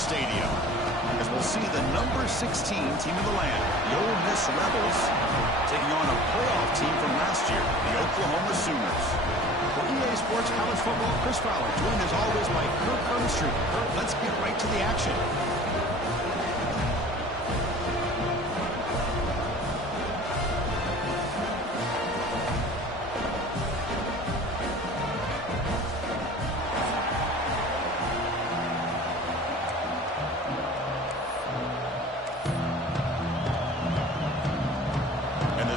Stadium, as we'll see the number 16 team of the land, the Ole Miss Rebels, taking on a playoff team from last year, the Oklahoma Sooners. For EA Sports College Football, Chris Fowler, joined as always by Kirk Herbstreit. Kirk, let's get right to the action.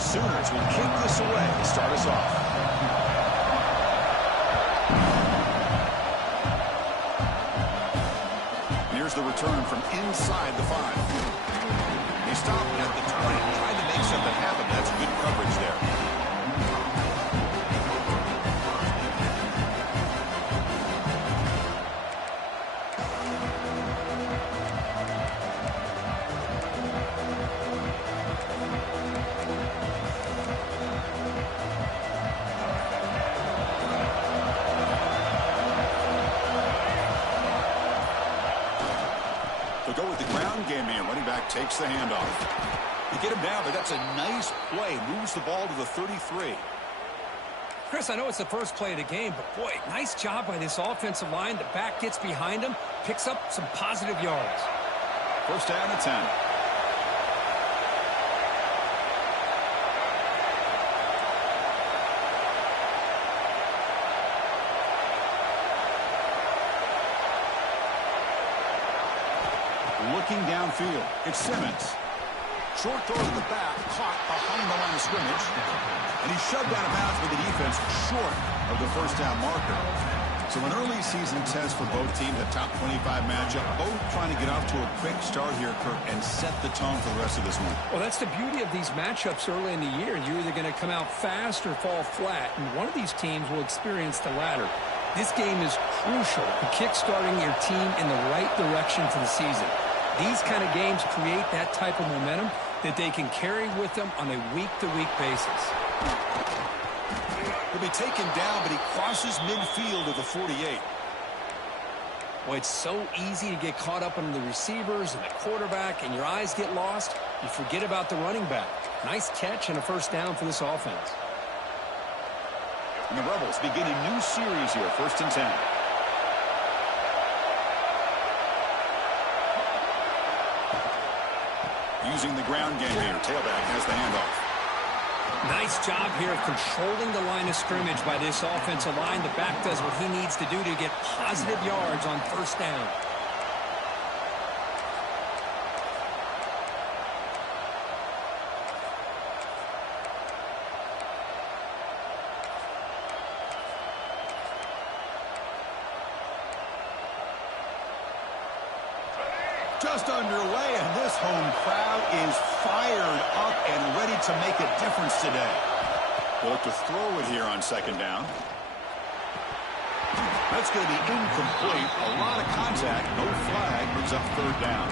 Sooners will kick this away to start us off. Here's the return from inside the 5. He stopped at the 20, trying to make something happen. That's good coverage there. They'll go with the ground game here. Running back takes the handoff. You get him down, but that's a nice play. Moves the ball to the 33. Chris, I know it's the first play of the game, but boy, nice job by this offensive line. The back gets behind him, picks up some positive yards. First down and 10. Looking downfield, it's Simmons. Short throw to the back, caught behind the line of scrimmage. And he's shoved out of bounds with the defense short of the first down marker. So an early season test for both teams, a top 25 matchup. Both trying to get off to a quick start here, Kirk, and set the tone for the rest of this week. Well, that's the beauty of these matchups early in the year. You're either going to come out fast or fall flat, and one of these teams will experience the latter. This game is crucial to kick-starting your team in the right direction for the season. These kind of games create that type of momentum that they can carry with them on a week-to-week basis. He'll be taken down, but he crosses midfield of the 48. Well, it's so easy to get caught up on the receivers and the quarterback, and your eyes get lost. You forget about the running back. Nice catch and a first down for this offense. And the Rebels begin a new series here, 1st and 10. Using the ground game here. Tailback has the handoff. Nice job here of controlling the line of scrimmage by this offensive line. The back does what he needs to do to get positive yards on first down. Just underway, and this home crowd is fired up and ready to make a difference today. We'll look to throw it here on 2nd down. That's going to be incomplete. A lot of contact. No flag. Brings up 3rd down.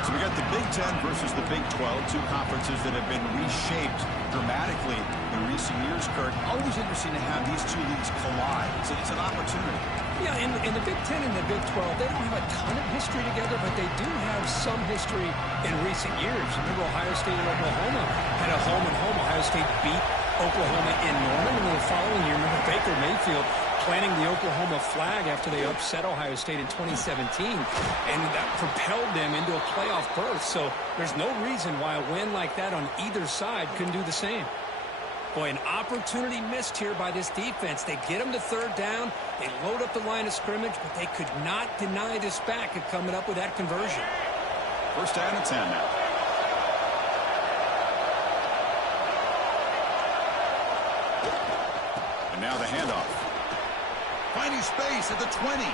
So we got the Big Ten versus the Big 12, two conferences that have been reshaped dramatically in recent years, Kurt. Always interesting to have these two leagues collide. It's an opportunity. Yeah, in the Big Ten and the Big 12, they don't have a ton of history together, but they do have some history in recent years. Remember, Ohio State and Oklahoma had a home-and-home. Ohio State beat Oklahoma in Norman, and the following year, remember Baker Mayfield planting the Oklahoma flag after they upset Ohio State in 2017, and that propelled them into a playoff berth. So there's no reason why a win like that on either side couldn't do the same. Boy, an opportunity missed here by this defense. They get them to 3rd down. They load up the line of scrimmage, but they could not deny this back of coming up with that conversion. 1st down and 10 now. And now the handoff. Finding space at the 20.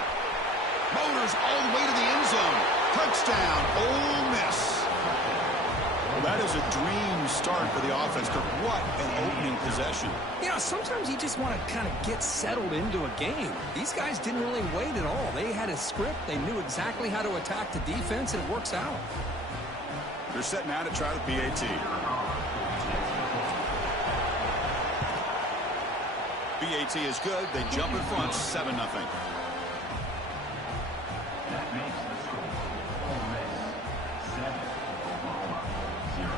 Motors all the way to the end zone. Touchdown, Ole Miss. Well, that is a dream start for the offense. What an opening possession. You know, sometimes you just want to kind of get settled into a game. These guys didn't really wait at all. They had a script. They knew exactly how to attack the defense, and it works out. They're set now to try the PAT. PAT is good. They jump in front, 7-0. That makes the score Ole Miss 7, Oklahoma 0.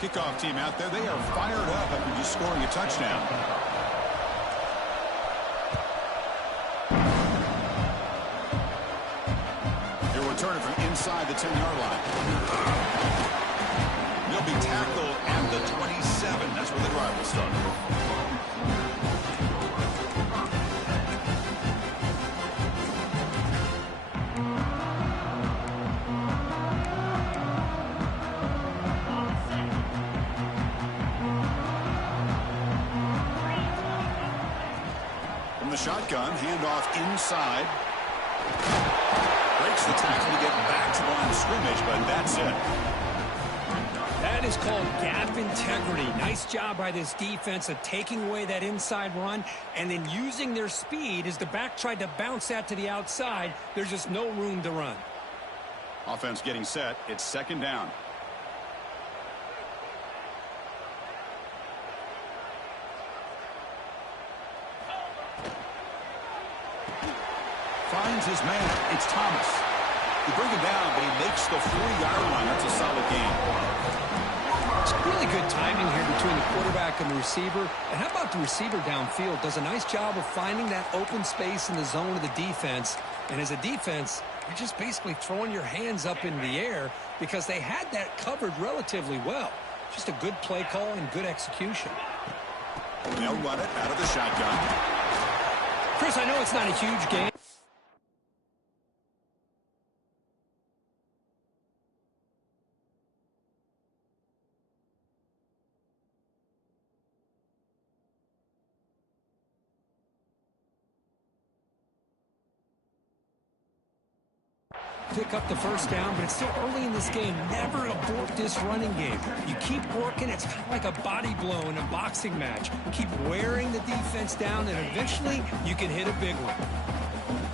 Kickoff team out there. They are fired up after just scoring a touchdown. They're returning from inside the 10-yard line. They'll be tackled at the 27. That's where the drive will start. From the shotgun, handoff inside. Breaks the tackle to get back to the line of scrimmage, but that's it. That is called gap integrity. Nice job by this defense of taking away that inside run and then using their speed as the back tried to bounce that to the outside. There's just no room to run. Offense getting set. It's second down. Finds his man. It's Thomas. They bring him down, but he makes the 40-yard line. That's a solid gain. It's really good timing here between the quarterback and the receiver. And how about the receiver downfield? Does a nice job of finding that open space in the zone of the defense. And as a defense, you're just basically throwing your hands up in the air because they had that covered relatively well. Just a good play call and good execution. They'll run it out of the shotgun. Chris, I know it's not a huge game. Pick up the first down, but it's still early in this game. Never abort this running game. You keep working. It's kind of like a body blow in a boxing match. Keep wearing the defense down, and eventually you can hit a big one.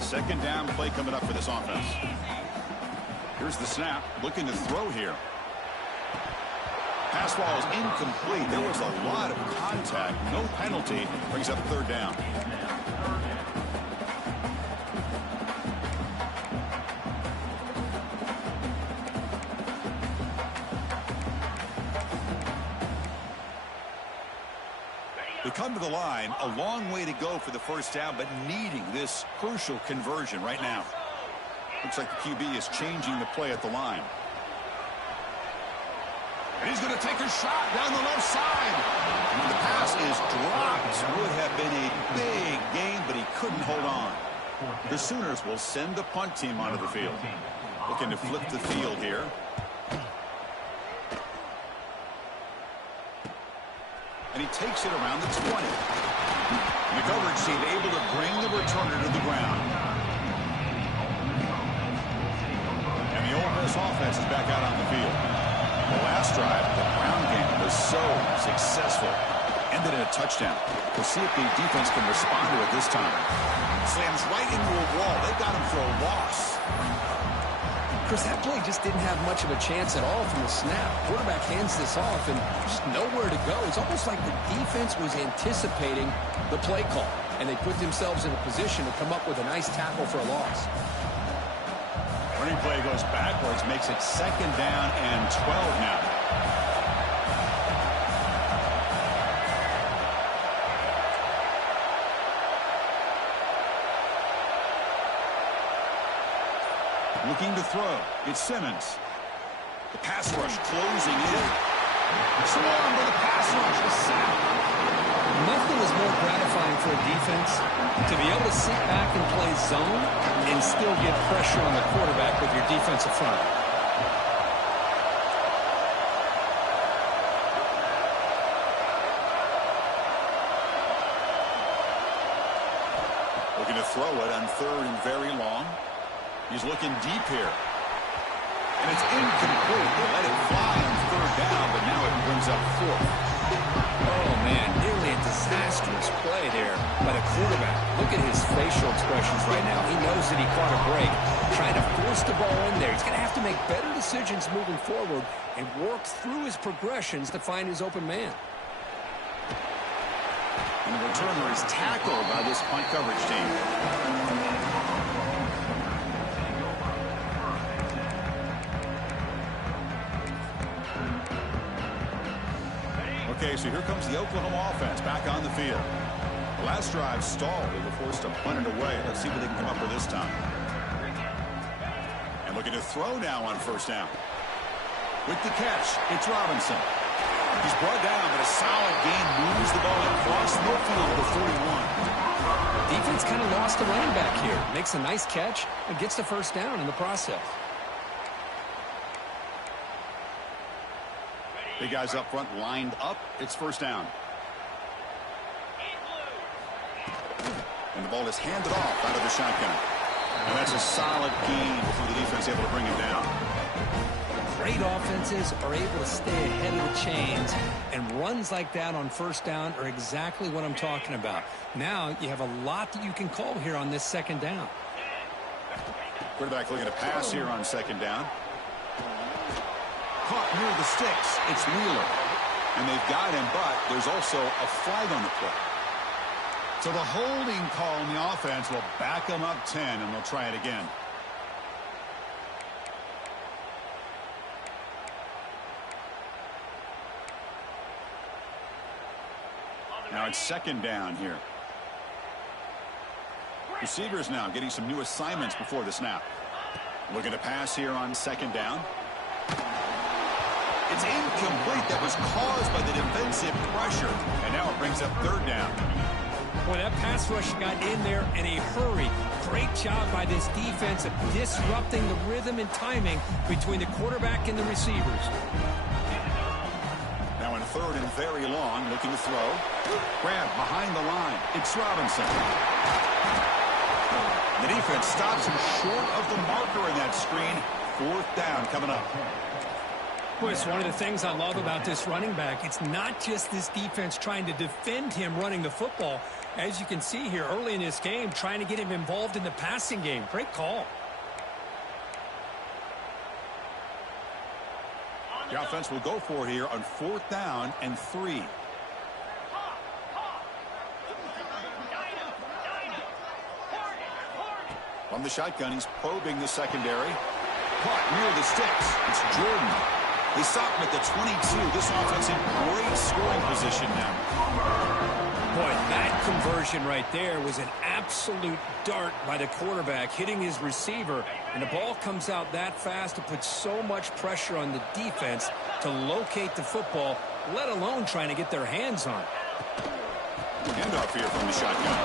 Second down play coming up for this offense. Here's the snap. Looking to throw here. Pass ball is incomplete. There was a lot of contact. No penalty. Brings up third down. They come to the line, a long way to go for the first down, but needing this crucial conversion right now. Looks like the QB is changing the play at the line. And he's going to take a shot down the left side. And the pass is dropped. Would have been a big gain, but he couldn't hold on. The Sooners will send the punt team onto the field. Looking to flip the field here. And he takes it around the 20. And the coverage team able to bring the returner to the ground. And the Ole Miss offense is back out on the field. The last drive, the ground game was so successful. Ended in a touchdown. We'll see if the defense can respond to it this time. Slams right into a wall. They got him for a loss. Chris, that play just didn't have much of a chance at all from the snap. Quarterback hands this off and just nowhere to go. It's almost like the defense was anticipating the play call, and they put themselves in a position to come up with a nice tackle for a loss. Running play goes backwards, makes it second down and 12 now. Looking to throw. It's Simmons. The pass rush closing in. Swarm with the pass rush. A sack. Nothing is more gratifying for a defense to be able to sit back and play zone and still get pressure on the quarterback with your defensive front. throw it on 3rd and very long. He's looking deep here. And it's incomplete. They let it fly on 3rd down, but now it brings up 4th. Oh, man, nearly a disastrous play there by the quarterback. Look at his facial expressions right now. He knows that he caught a break, trying to force the ball in there. He's going to have to make better decisions moving forward and work through his progressions to find his open man. And the returner is tackled by this punt coverage team. Okay, so here comes the Oklahoma offense back on the field. The last drive stalled. They were forced to punt it away. Let's see what they can come up with this time. And looking to throw now on 1st down. With the catch, it's Robinson. He's brought down, but a solid gain moves the ball across midfield to the 41. Defense kind of lost the running back here. Makes a nice catch and gets the 1st down in the process. Big guys up front lined up. It's 1st down. And the ball is handed off out of the shotgun. And that's a solid gain before the defense able to bring him down. Great offenses are able to stay ahead of the chains, and runs like that on 1st down are exactly what I'm talking about. Now you have a lot that you can call here on this 2nd down. Quarterback looking to pass here on 2nd down. Caught near the sticks. It's Wheeler. And they've got him, but there's also a flag on the play. So the holding call in the offense will back them up 10, and they'll try it again. Now it's 2nd down here. Receivers now getting some new assignments before the snap. Looking to pass here on 2nd down. It's incomplete. That was caused by the defensive pressure. And now it brings up 3rd down. Boy, that pass rush got in there in a hurry. Great job by this defense of disrupting the rhythm and timing between the quarterback and the receivers. Now in 3rd and very long, looking to throw. Grab behind the line. It's Robinson. The defense stops him short of the marker in that screen. 4th down coming up. Boy, it's one of the things I love about this running back. It's not just this defense trying to defend him running the football. As you can see here early in this game, trying to get him involved in the passing game. Great call. The offense will go for here on 4th down and 3. From the shotgun, he's probing the secondary. Caught near the sticks. It's Jordan. They stop him at the 22. This offense in great scoring position now. Boy, that conversion right there was an absolute dart by the quarterback, hitting his receiver, and the ball comes out that fast to put so much pressure on the defense to locate the football, let alone trying to get their hands on it. Handoff here from the shotgun.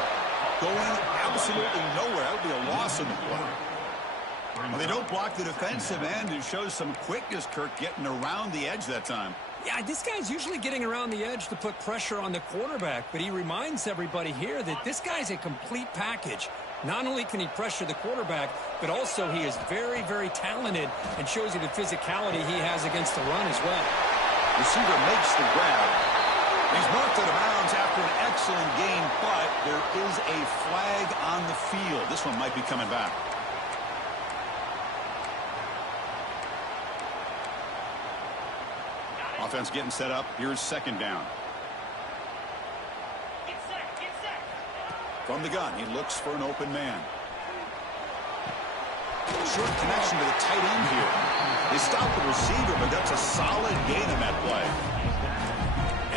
Going absolutely nowhere. That would be a loss in the play. Well, they don't block the defensive end and shows some quickness, Kirk, getting around the edge that time. Yeah, this guy's usually getting around the edge to put pressure on the quarterback, but he reminds everybody here that this guy's a complete package. Not only can he pressure the quarterback, but also he is very, very talented and shows you the physicality he has against the run as well. Receiver makes the grab. He's marked out of bounds after an excellent gain, but there is a flag on the field. This one might be coming back. Offense getting set up. Here's 2nd down. From the gun, he looks for an open man. Short connection to the tight end here. They stop the receiver, but that's a solid gain in that play.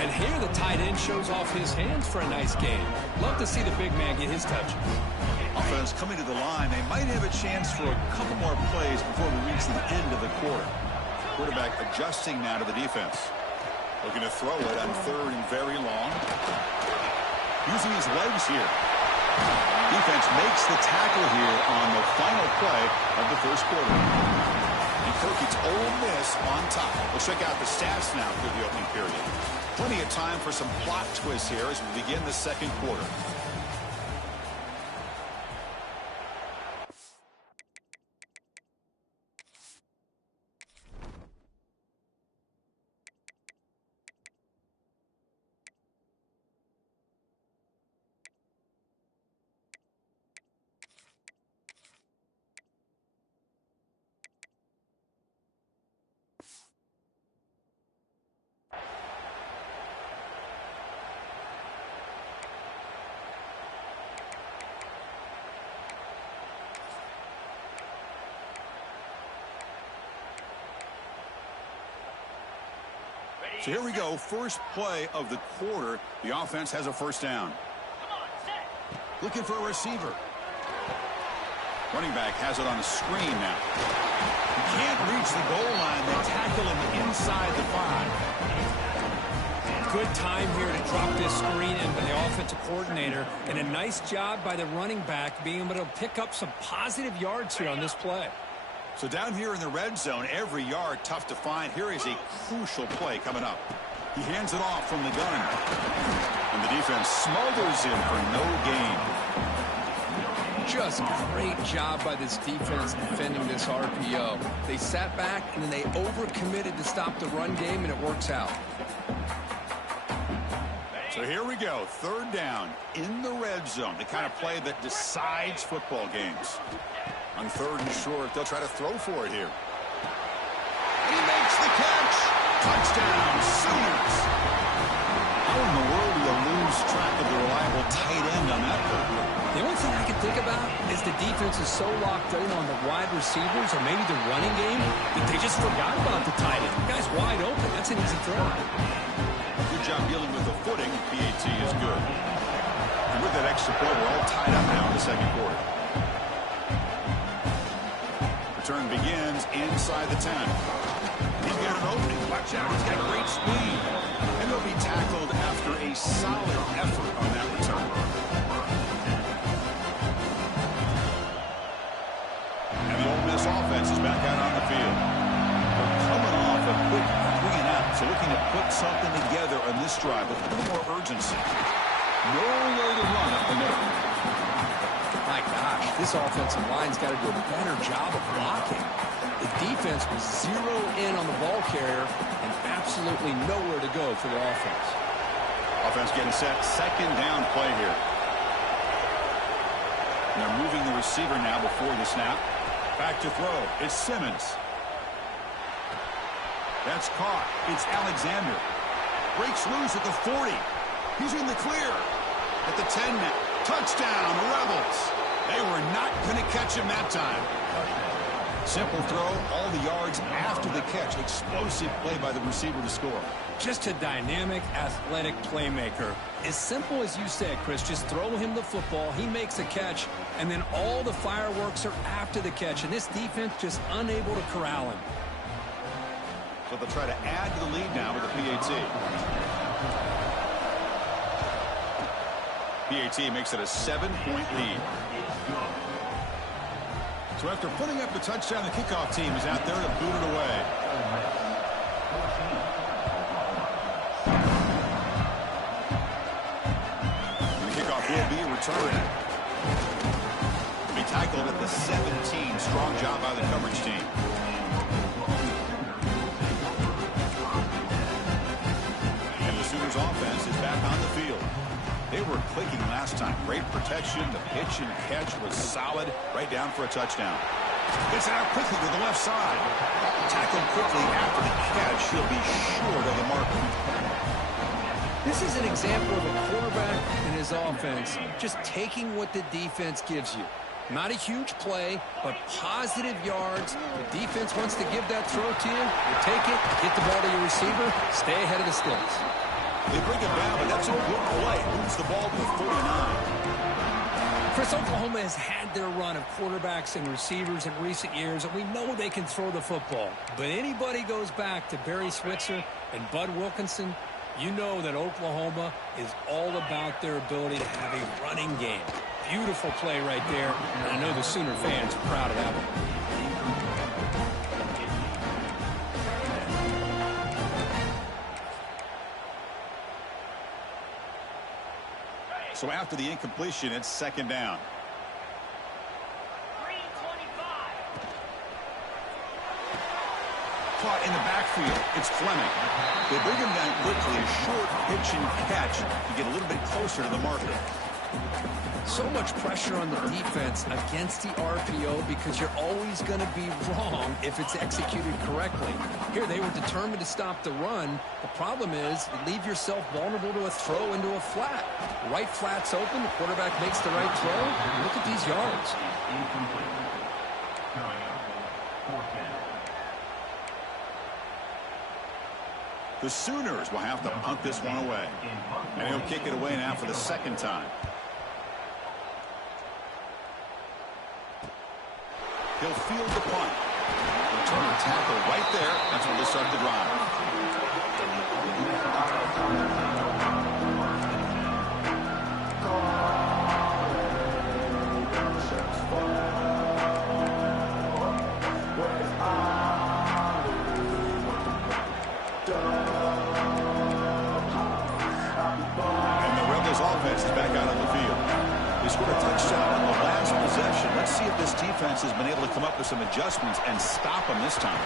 And here the tight end shows off his hands for a nice gain. Love to see the big man get his touch. Offense coming to the line. They might have a chance for a couple more plays before we reach the end of the quarter. Quarterback adjusting now to the defense. Looking to throw it on 3rd and very long. Using his legs here. Defense makes the tackle here on the final play of the 1st quarter. And Kirk, it's Ole Miss on top. We'll check out the stats now through the opening period. Plenty of time for some plot twists here as we begin the 2nd quarter. So here we go. First play of the quarter. The offense has a first down. Looking for a receiver. Running back has it on the screen now. He can't reach the goal line. They tackle him inside the 5. Good time here to drop this screen in by the offensive coordinator. And a nice job by the running back being able to pick up some positive yards here on this play. So down here in the red zone, every yard tough to find. Here is a crucial play coming up. He hands it off from the gun. And the defense smothers him for no gain. Just great job by this defense defending this RPO. They sat back and then they overcommitted to stop the run game, and it works out. So here we go. Third down in the red zone. The kind of play that decides football games. On third and short, they'll try to throw for it here. He makes the catch. Touchdown, Sooners. How in the world do you lose track of the reliable tight end on that play? The only thing I can think about is the defense is so locked in on the wide receivers or maybe the running game that they just forgot about the tight end. The guy's wide open. That's an easy throw. Good job dealing with the footing. PAT is good. And with that extra point, we're all tied up now in the second quarter. Return begins inside the 10. He's got an opening. Watch out. He's got great speed. And he'll be tackled after a solid effort on that return. And the Ole Miss offense is back out on the field. They're coming off a quick 3-and-out, so looking to put something together on this drive with a little more urgency. Nowhere to run up the middle. My gosh, this offensive line's got to do a better job of blocking. The defense was zero in on the ball carrier and absolutely nowhere to go for the offense. Offense getting set. Second down play here. And they're moving the receiver now before the snap. Back to throw. It's Simmons. That's caught. It's Alexander. Breaks loose at the 40. He's in the clear. At the 10 now. Touchdown, Rebels. They were not going to catch him that time. Simple throw, all the yards after the catch. Explosive play by the receiver to score. Just a dynamic, athletic playmaker. As simple as you said, Chris, just throw him the football, he makes a catch, and then all the fireworks are after the catch, and this defense just unable to corral him. So they'll try to add to the lead now with the PAT. PAT makes it a 7-point lead. So after putting up the touchdown, the kickoff team is out there to boot it away. And the kickoff will be returned. Be tackled at the 17. Strong job by the coverage team. And the Sooners offense is back on the field. They were clicking last time. Great protection. The pitch and catch was solid. Right down for a touchdown. Gets it out quickly to the left side. Tackled quickly after the catch. He'll be short of the marker. This is an example of a quarterback and his offense just taking what the defense gives you. Not a huge play, but positive yards. The defense wants to give that throw to you. You take it, get the ball to your receiver, stay ahead of the sticks. They bring it down, but that's a good play. Moves the ball to the 49. Chris, Oklahoma has had their run of quarterbacks and receivers in recent years, and we know they can throw the football. But anybody goes back to Barry Switzer and Bud Wilkinson, you know that Oklahoma is all about their ability to have a running game. Beautiful play right there, and I know the Sooner fans are proud of that one. So after the incompletion, it's second down. Caught in the backfield. It's Fleming. They bring him down quickly. A short pitch and catch to get a little bit closer to the marker. So much pressure on the defense against the RPO because you're always going to be wrong if it's executed correctly. Here, they were determined to stop the run. The problem is you leave yourself vulnerable to a throw into a flat. The right flat's open. The quarterback makes the right throw. Look at these yards. Incomplete. Coming up, fourth down. The Sooners will have to punt this one away. And he'll kick it away now for the second time. He'll field the punt. Returner tackle right there. That's when they start the drive. And the Rebels offense is back out on the field. They scored a touchdown on the last possession. Let's see if this defense has been able to come up with some adjustments and stop him this time.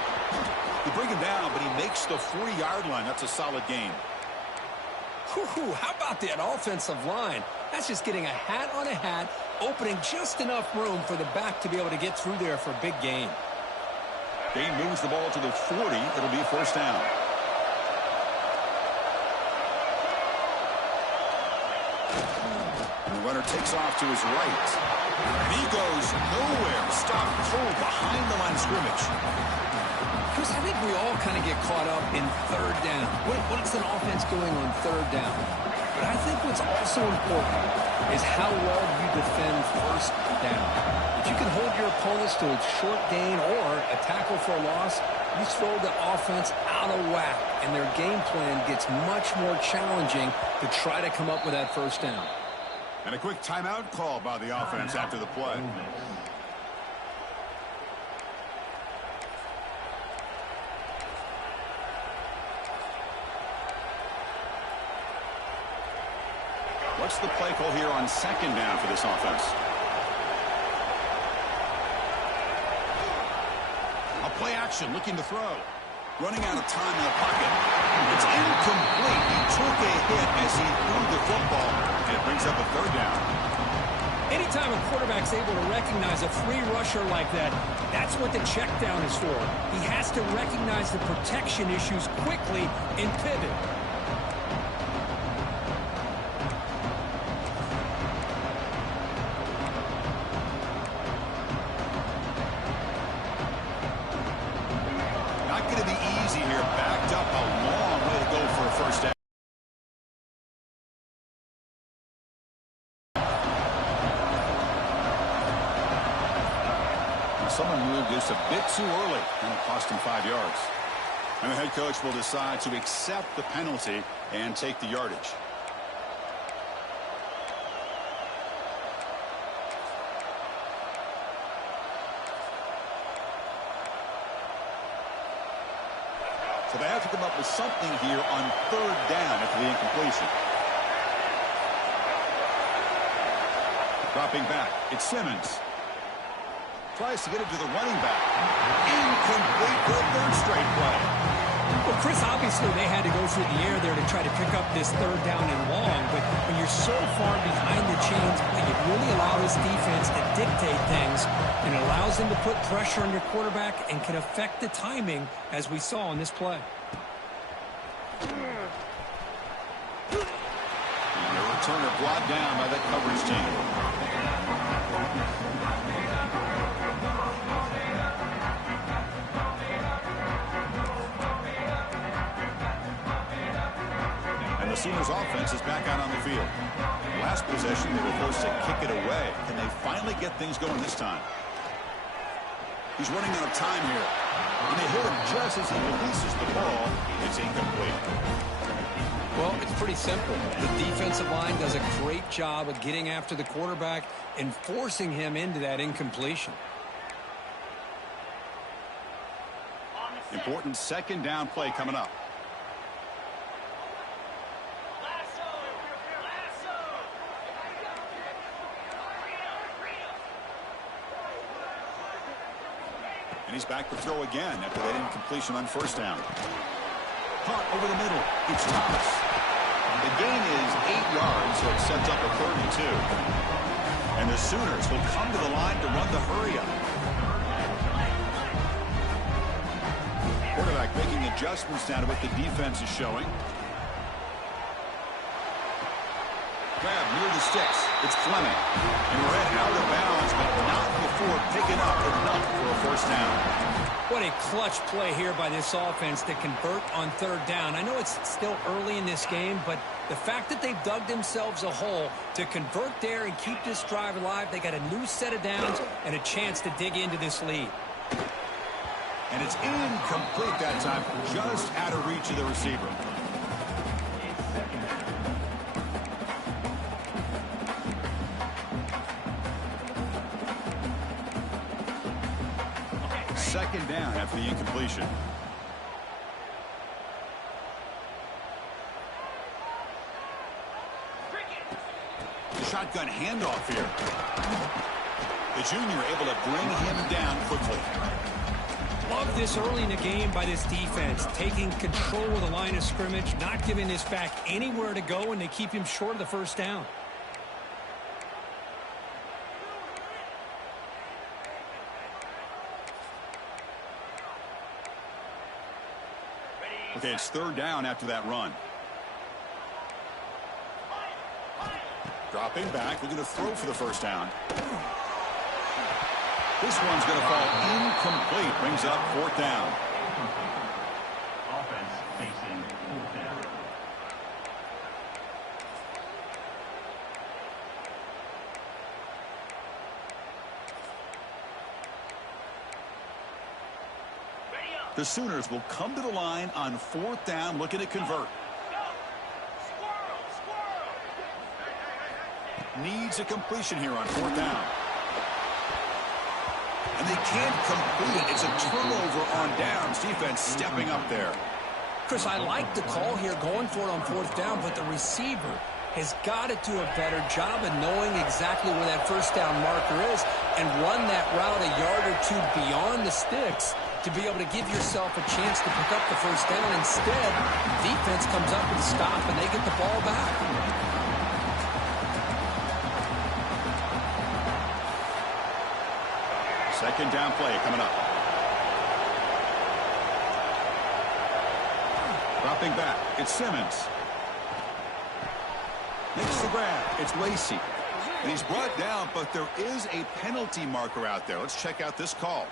They bring him down, but he makes the 40-yard line. That's a solid gain. Whew, how about that offensive line? That's just getting a hat on a hat, opening just enough room for the back to be able to get through there for a big gain. They moves the ball to the 40. It'll be first down. The runner takes off to his right. And he goes nowhere. Stop cold behind the line of scrimmage. Chris, I think we all kind of get caught up in third down. What's an offense doing on third down? But I think what's also important is how well you defend first down. If you can hold your opponents to a short gain or a tackle for a loss, you throw the offense out of whack, and their game plan gets much more challenging to try to come up with that first down. And a quick timeout call by the offense after the play. What's the play call here on second down for this offense? A play action, looking to throw. Running out of time in the pocket. It's incomplete. He took a hit as he threw the football, and it brings up a third down. Anytime a quarterback's able to recognize a free rusher like that, that's what the check down is for. He has to recognize the protection issues quickly and pivot. Not going to be easy here. Backed up a long way to go for a first down. Someone moved just a bit too early, and it cost him 5 yards. And the head coach will decide to accept the penalty and take the yardage. So they have to come up with something here on third down after the incompletion. Dropping back, it's Simmons. Tries to get it to the running back. Incomplete for a third straight play. Well, Chris, obviously they had to go through the air there to try to pick up this third down and long, but when you're so far behind the chains, you really allow this defense to dictate things, and it allows them to put pressure on your quarterback and can affect the timing, as we saw in this play. And the returner brought down by that coverage team. The Sooners offense is back out on the field. Last possession, they were forced to kick it away. Can they finally get things going this time? He's running out of time here. And they hit him just as he releases the ball. It's incomplete. Well, it's pretty simple. The defensive line does a great job of getting after the quarterback and forcing him into that incompletion. Important second down play coming up. And he's back to throw again after that incompletion on first down. Caught over the middle. It's Thomas. The gain is 8 yards, so it sets up a 32. And the Sooners will come to the line to run the hurry-up. Quarterback making adjustments down to what the defense is showing. Grab near the sticks. It's Fleming. And read out of bounds, but not before picking up enough for a first down. What a clutch play here by this offense to convert on third down. I know it's still early in this game, but the fact that they've dug themselves a hole to convert there and keep this drive alive, they got a new set of downs and a chance to dig into this lead. And it's incomplete that time, just out of reach of the receiver. Second down after the incompletion. The shotgun handoff here. The junior able to bring him down quickly. Love this early in the game by this defense, taking control of the line of scrimmage, not giving this back anywhere to go, and they keep him short of the first down. Okay, it's third down after that run. Dropping back, looking to throw for the first down. This one's going to fall incomplete. Brings up fourth down. Offense facing fourth down. The Sooners will come to the line on fourth down, looking to convert. Needs a completion here on fourth down. And they can't complete it. It's a turnover on downs. Defense stepping up there. Chris, I like the call here going for it on fourth down, but the receiver has got to do a better job of knowing exactly where that first down marker is and run that route a yard or two beyond the sticks to be able to give yourself a chance to pick up the first down. Instead, defense comes up with a stop and they get the ball back. Second down play coming up. Dropping back, it's Simmons. Makes the grab, it's Lacy. And he's brought down, but there is a penalty marker out there. Let's check out this call.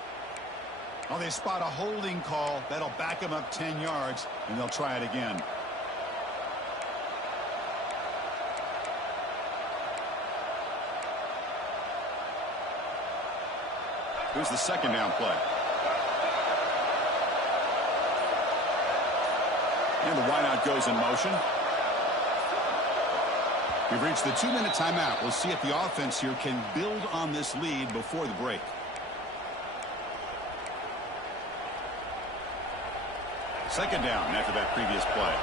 Oh, they spot a holding call. That'll back him up 10 yards, and they'll try it again. Here's the second down play. And the wideout goes in motion. We've reached the 2-minute timeout. We'll see if the offense here can build on this lead before the break. Second down after that previous play.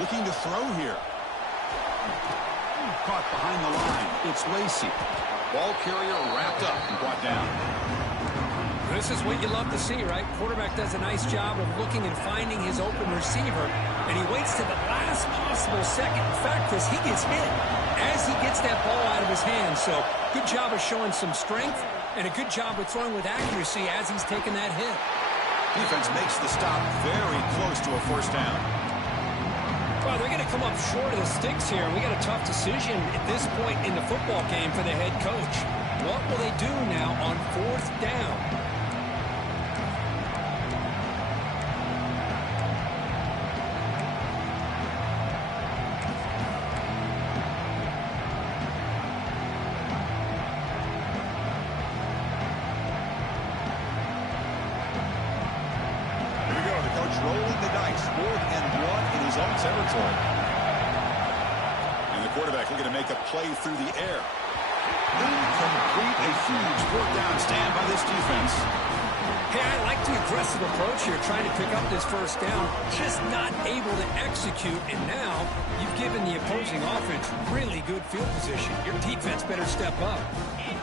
Looking to throw here. Caught behind the line. It's Lacy. Ball carrier wrapped up and brought down. This is what you love to see, right? Quarterback does a nice job of looking and finding his open receiver, and he waits to the last possible second. In fact, Chris, he gets hit as he gets that ball out of his hands. So good job of showing some strength and a good job of throwing with accuracy as he's taking that hit. Defense makes the stop very close to a first down. Well, they're going to come up short of the sticks here. We got a tough decision at this point in the football game for the head coach. What will they do now on fourth down? Rolling the dice, 4th and 1 in his own territory. And the quarterback looking to make a play through the air. Incomplete, a huge fourth down stand by this defense. Hey, I like the aggressive approach here, trying to pick up this first down, just not able to execute, and now you've given the opposing offense really good field position. Your defense better step up.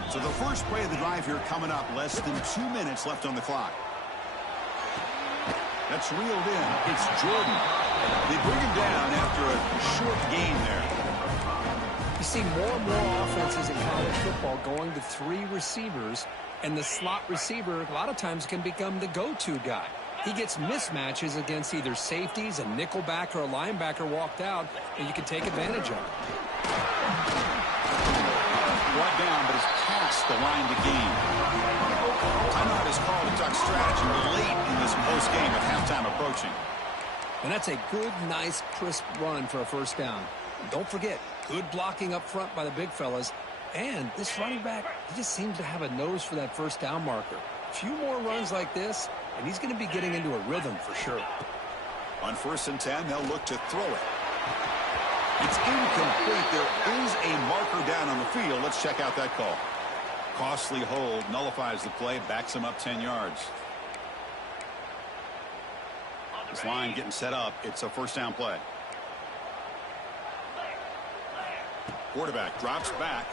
So the first play of the drive here coming up, less than 2 minutes left on the clock. That's reeled in. It's Jordan. They bring him down after a short gain there. You see more and more offenses in college football going to 3 receivers, and the slot receiver a lot of times can become the go-to guy. He gets mismatches against either safeties, a nickelback, or a linebacker walked out, and you can take advantage of it. Brought down, but is past the line to gain. Timeout is called to talk strategy late in this post-game with halftime approaching. And that's a good, nice, crisp run for a first down. Don't forget, good blocking up front by the big fellas. And this running back, he just seems to have a nose for that first down marker. A few more runs like this, and he's going to be getting into a rhythm for sure. On 1st and 10, they'll look to throw it. It's incomplete. There is a marker down on the field. Let's check out that call. Costly hold, nullifies the play, backs him up 10 yards. This line getting set up. It's a first down play. Quarterback drops back.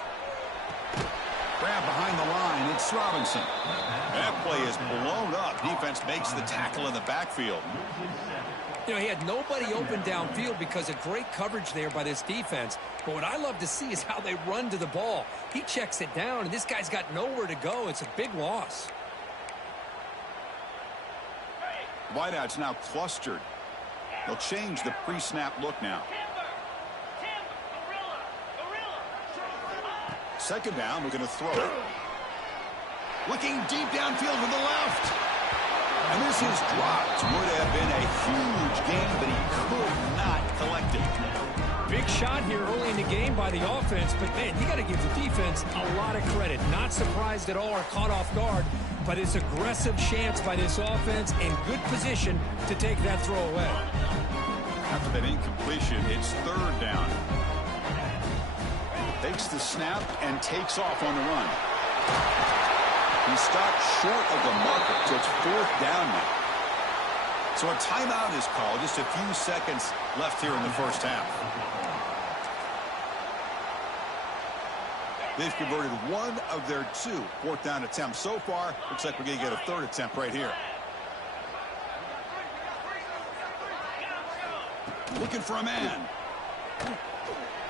Grab behind the line. It's Robinson. That play is blown up. Defense makes the tackle in the backfield. You know, he had nobody open downfield because of great coverage there by this defense. But what I love to see is how they run to the ball. He checks it down, and this guy's got nowhere to go. It's a big loss. Wideouts now clustered. They'll change the pre-snap look now. Second down, we're going to throw it. Looking deep downfield to the left. And this is dropped. Would have been a huge gain, but he could not collect it. Big shot here early in the game by the offense, but, man, you got to give the defense a lot of credit. Not surprised at all or caught off guard, but it's aggressive chance by this offense in good position to take that throw away. After that incompletion, it's 3rd down. Takes the snap and takes off on the run. He stopped short of the marker, so it's 4th down now. So a timeout is called. Just a few seconds left here in the first half. They've converted one of their 2 4th down attempts so far. Looks like we're going to get a 3rd attempt right here. Looking for a man.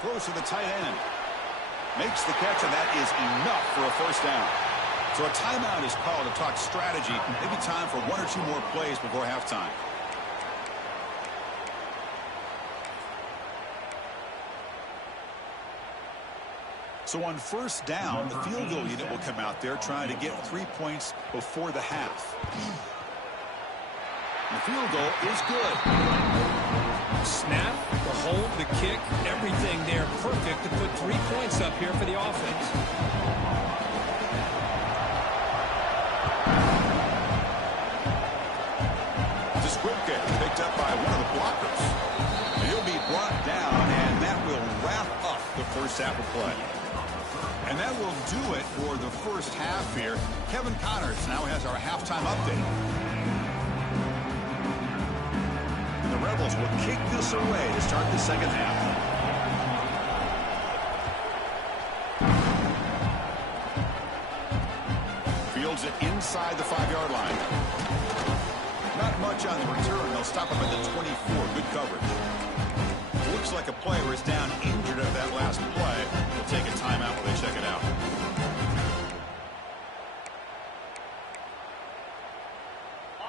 Throws to the tight end. Makes the catch, and that is enough for a first down. So a timeout is called to talk strategy. Maybe time for 1 or 2 more plays before halftime. So on first down, the field goal unit will come out there trying to get 3 points before the half. The field goal is good. Snap, the hold, the kick, everything there perfect to put 3 points up here for the offense. Squibka picked up by one of the blockers. He'll be brought down, and that will wrap up the first half of play. And that will do it for the first half here. Kevin Connors now has our halftime update. And the Rebels will kick this away to start the second half. Fields it inside the 5-yard line. Not much on the return. They'll stop him at the 24. Good coverage. Looks like a player is down injured at that last play. We'll take a timeout while they check it out.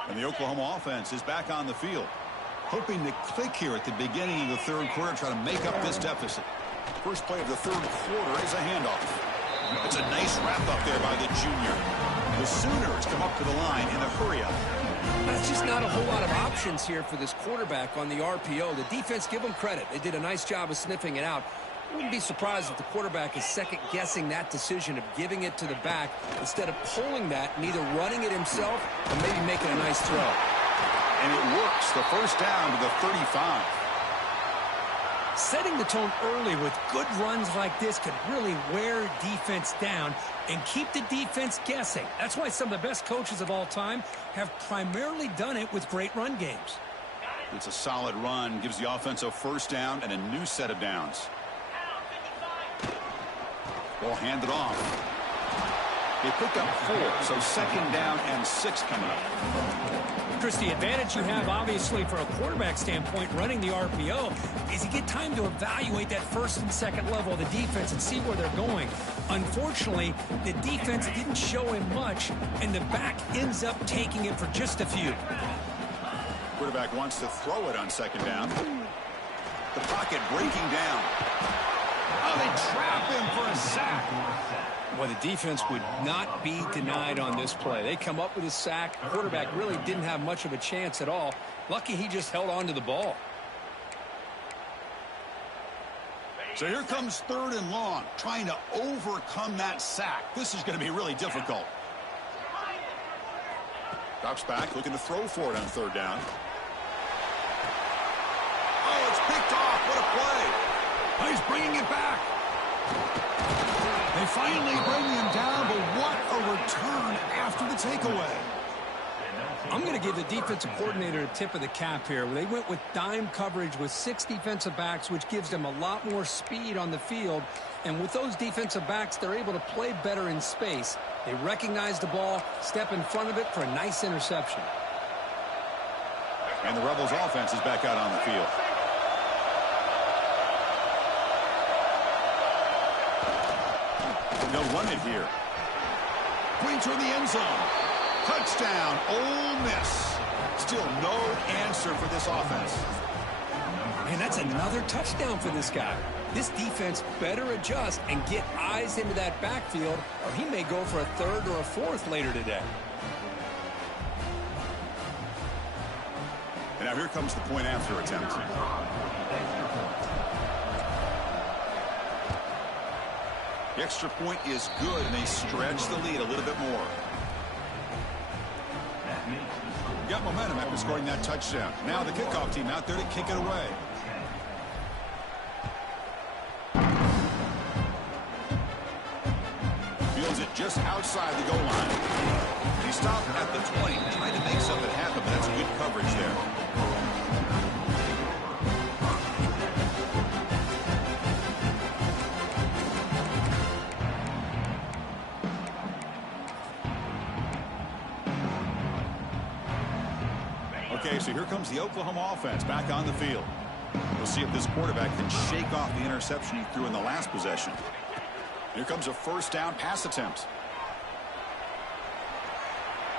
And the Oklahoma offense is back on the field. Hoping to click here at the beginning of the 3rd quarter, try to make up this deficit. First play of the 3rd quarter is a handoff. It's a nice wrap up there by the junior. The Sooners come up to the line in a hurry-up. That's just not a whole lot of options here for this quarterback on the RPO. The defense, give them credit. They did a nice job of sniffing it out. Wouldn't be surprised if the quarterback is second-guessing that decision of giving it to the back instead of pulling that and either running it himself or maybe making a nice throw. And it works. The first down to the 35. Setting the tone early with good runs like this could really wear defense down and keep the defense guessing. That's why some of the best coaches of all time have primarily done it with great run games. It's a solid run, gives the offense a first down and a new set of downs. Ball handed off. They pick up 4, so second down and 6 coming up. Chris, the advantage you have, obviously, for a quarterback standpoint, running the RPO, is you get time to evaluate that first and second level of the defense and see where they're going. Unfortunately, the defense didn't show him much, and the back ends up taking it for just a few. Quarterback wants to throw it on second down. The pocket breaking down. Oh, they trap him for a sack. Well, the defense would not be denied on this play. They come up with a sack. Quarterback really didn't have much of a chance at all. Lucky he just held on to the ball. So here comes 3rd and long, trying to overcome that sack. This is going to be really difficult. Drops back, looking to throw for it on 3rd down. Oh, it's picked off. What a play. Oh, he's bringing it back. They finally bring him down, but what a return after the takeaway. I'm going to give the defensive coordinator a tip of the cap here. They went with dime coverage with 6 defensive backs, which gives them a lot more speed on the field. And with those defensive backs, they're able to play better in space. They recognize the ball, step in front of it for a nice interception. And the Rebels offense is back out on the field. They'll run it here. Points toward the end zone. Touchdown, Ole Miss. Still no answer for this offense. And that's another touchdown for this guy. This defense better adjust and get eyes into that backfield, or he may go for a 3rd or a 4th later today. And now here comes the point after attempt. The extra point is good, and they stretch the lead a little bit more. Got momentum after scoring that touchdown. Now the kickoff team out there to kick it away. Fields it just outside the goal line. He stopped at the 20, trying to make something happen, but that's good coverage there. Okay, so here comes the Oklahoma offense back on the field. We'll see if this quarterback can shake off the interception he threw in the last possession. Here comes a 1st down pass attempt.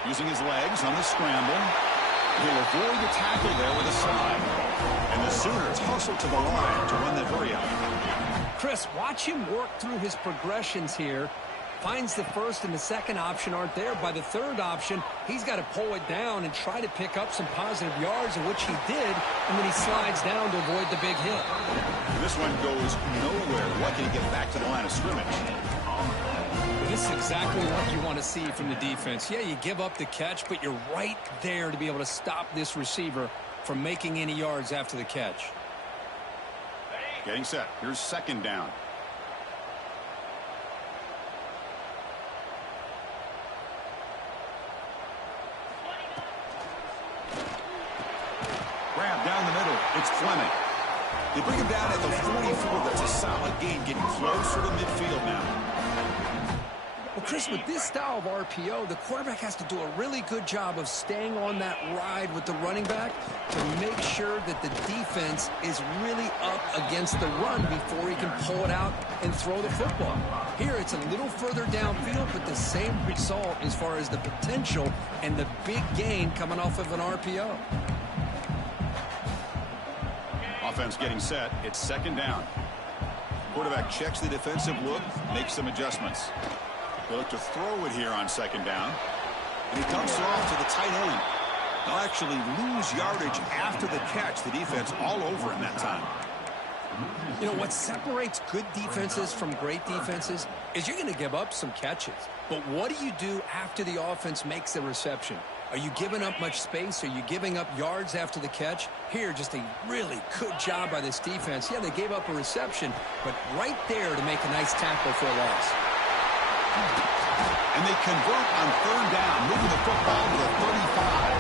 Using his legs on the scramble. He'll avoid the tackle there with a slide. And the Sooners hustle to the line to run that hurry out. Chris, watch him work through his progressions here. Finds the 1st and the 2nd option aren't there. By the 3rd option, he's got to pull it down and try to pick up some positive yards, of which he did, and then he slides down to avoid the big hit. And this one goes nowhere. Lucky to get back to the line of scrimmage. This is exactly what you want to see from the defense. Yeah, you give up the catch, but you're right there to be able to stop this receiver from making any yards after the catch. Getting set. Here's 2nd down. Grab down the middle. It's Fleming. They bring him down at the 44. That's a solid gain, getting closer to midfield now. Well, Chris, with this style of RPO, the quarterback has to do a really good job of staying on that ride with the running back to make sure that the defense is really up against the run before he can pull it out and throw the football. Here, it's a little further downfield, but the same result as far as the potential and the big gain coming off of an RPO. Offense getting set. It's 2nd down. Quarterback checks the defensive look, makes some adjustments. They look to throw it here on 2nd down. And he dumps it off to the tight end. They'll actually lose yardage after the catch. The defense all over him that time. You know, what separates good defenses from great defenses is you're going to give up some catches. But what do you do after the offense makes the reception? Are you giving up much space? Are you giving up yards after the catch? Here, just a really good job by this defense. Yeah, they gave up a reception, but right there to make a nice tackle for a loss. And they convert on 3rd down, moving the football to the 35.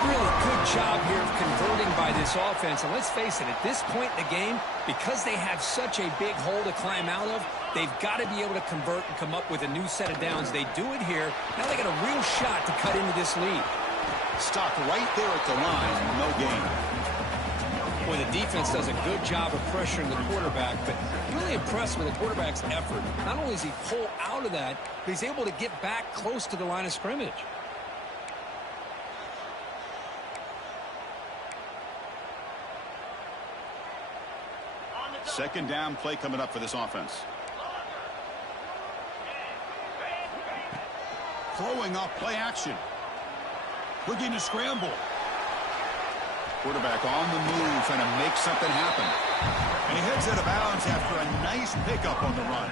Really good job here of converting by this offense. And let's face it, at this point in the game, because they have such a big hole to climb out of, they've got to be able to convert and come up with a new set of downs. They do it here. Now they got a real shot to cut into this lead. Stopped right there at the line, no gain. Boy, the defense does a good job of pressuring the quarterback, but really impressed with the quarterback's effort. Not only does he pull out of that, but he's able to get back close to the line of scrimmage. Second down play coming up for this offense. Throwing off play action. Looking to scramble. Quarterback on the move, trying to make something happen. And he heads out of bounds after a nice pickup on the run.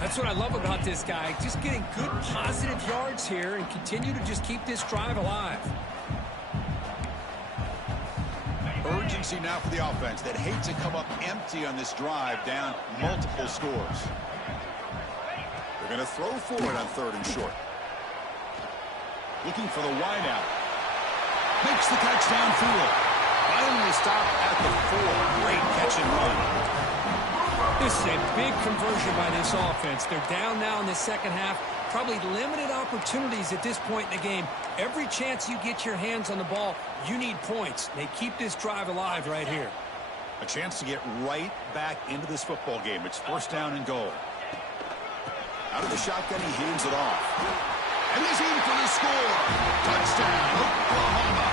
That's what I love about this guy. Just getting good positive yards here and continue to just keep this drive alive. Urgency now for the offense that hates to come up empty on this drive, down multiple scores. They're going to throw for it on 3rd and short. Looking for the wideout. Makes the catch downfield. Finally stopped at the 4. Great catch and run. This is a big conversion by this offense. They're down now in the second half. Probably limited opportunities at this point in the game. Every chance you get your hands on the ball, you need points. They keep this drive alive right here. A chance to get right back into this football game. It's 1st down and goal. Out of the shotgun, he hands it off. And he's in for the score. Touchdown, Oklahoma.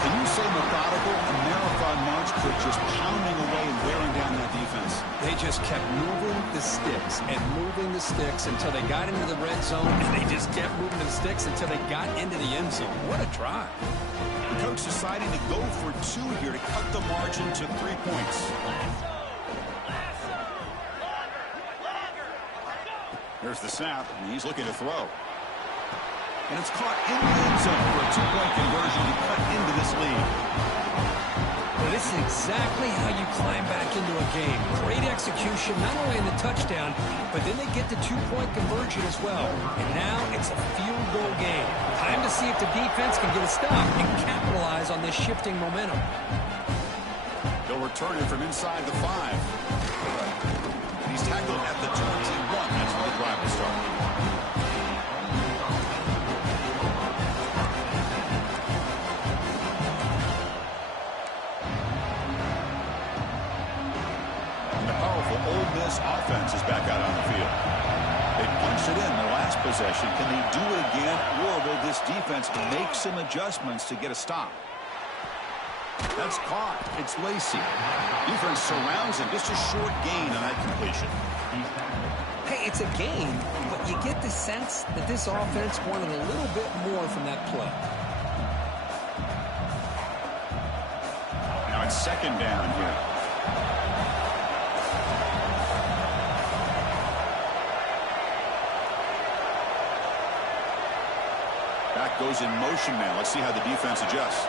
Can you say methodical? A marathon march, Cook, just pounding away and wearing down that defense. They just kept moving the sticks and moving the sticks until they got into the red zone, and they just kept moving the sticks until they got into the end zone. What a drive. The coach deciding to go for 2 here to cut the margin to 3 points. There's the snap, and he's looking to throw. And it's caught in the end zone for a 2-point conversion to cut into this lead. Well, this is exactly how you climb back into a game. Great execution, not only in the touchdown, but then they get the 2-point conversion as well. And now it's a field goal game. Time to see if the defense can get a stop and capitalize on this shifting momentum. They'll return it from inside the 5. And he's tackled at the 21. That's where the drive will start. Ole Miss offense is back out on the field. They punched it in their last possession. Can they do it again, or will this defense make some adjustments to get a stop? That's caught. It's Lacy. Defense surrounds him. Just a short gain on that completion. Hey, it's a gain, but you get the sense that this offense wanted a little bit more from that play. Now it's 2nd down here. Back goes in motion now. Let's see how the defense adjusts.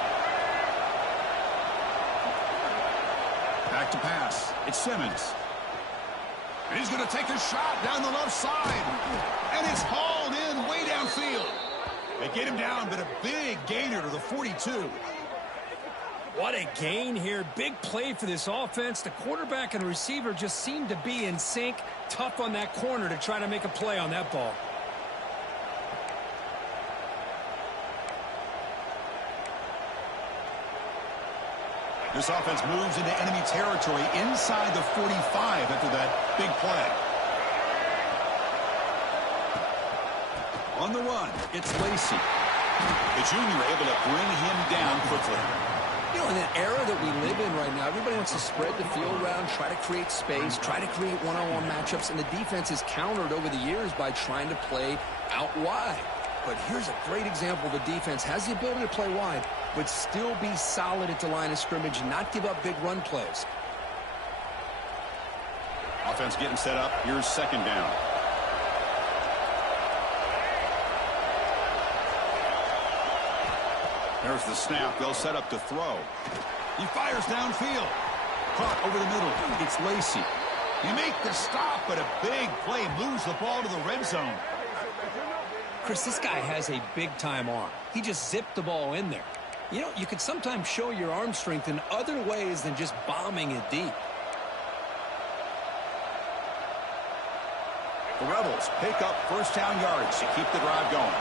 Back to pass. It's Simmons. And he's going to take a shot down the left side. And it's hauled in way downfield. They get him down, but a big gainer to the 42. What a gain here. Big play for this offense. The quarterback and receiver just seem to be in sync. Tough on that corner to try to make a play on that ball. This offense moves into enemy territory inside the 45 after that big play. On the run, it's Lacy. The junior able to bring him down quickly. You know, in that era that we live in right now, everybody wants to spread the field around, try to create space, try to create one-on-one matchups, and the defense is countered over the years by trying to play out wide. But here's a great example. The defense has the ability to play wide, but still be solid at the line of scrimmage and not give up big run plays. Offense getting set up. Here's 2nd down. There's the snap. They'll set up to throw. He fires downfield. Caught over the middle. It's Lacy. He make the stop, but a big play moves the ball to the red zone. Chris, this guy has a big-time arm. He just zipped the ball in there. You know, you could sometimes show your arm strength in other ways than just bombing it deep. The Rebels pick up 1st down yards to keep the drive going.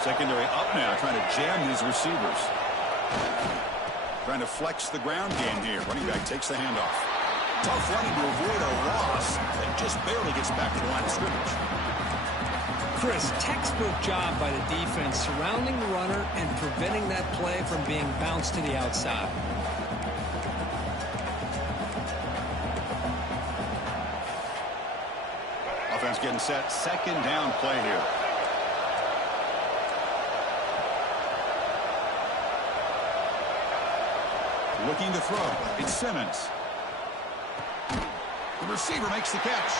Secondary up now, trying to jam these receivers. Trying to flex the ground game here. Running back takes the handoff. Tough running to avoid a loss and just barely gets back to the line of scrimmage. Chris, textbook job by the defense surrounding the runner and preventing that play from being bounced to the outside. Offense getting set. Second down play here. Looking to throw. It's Simmons. The receiver makes the catch.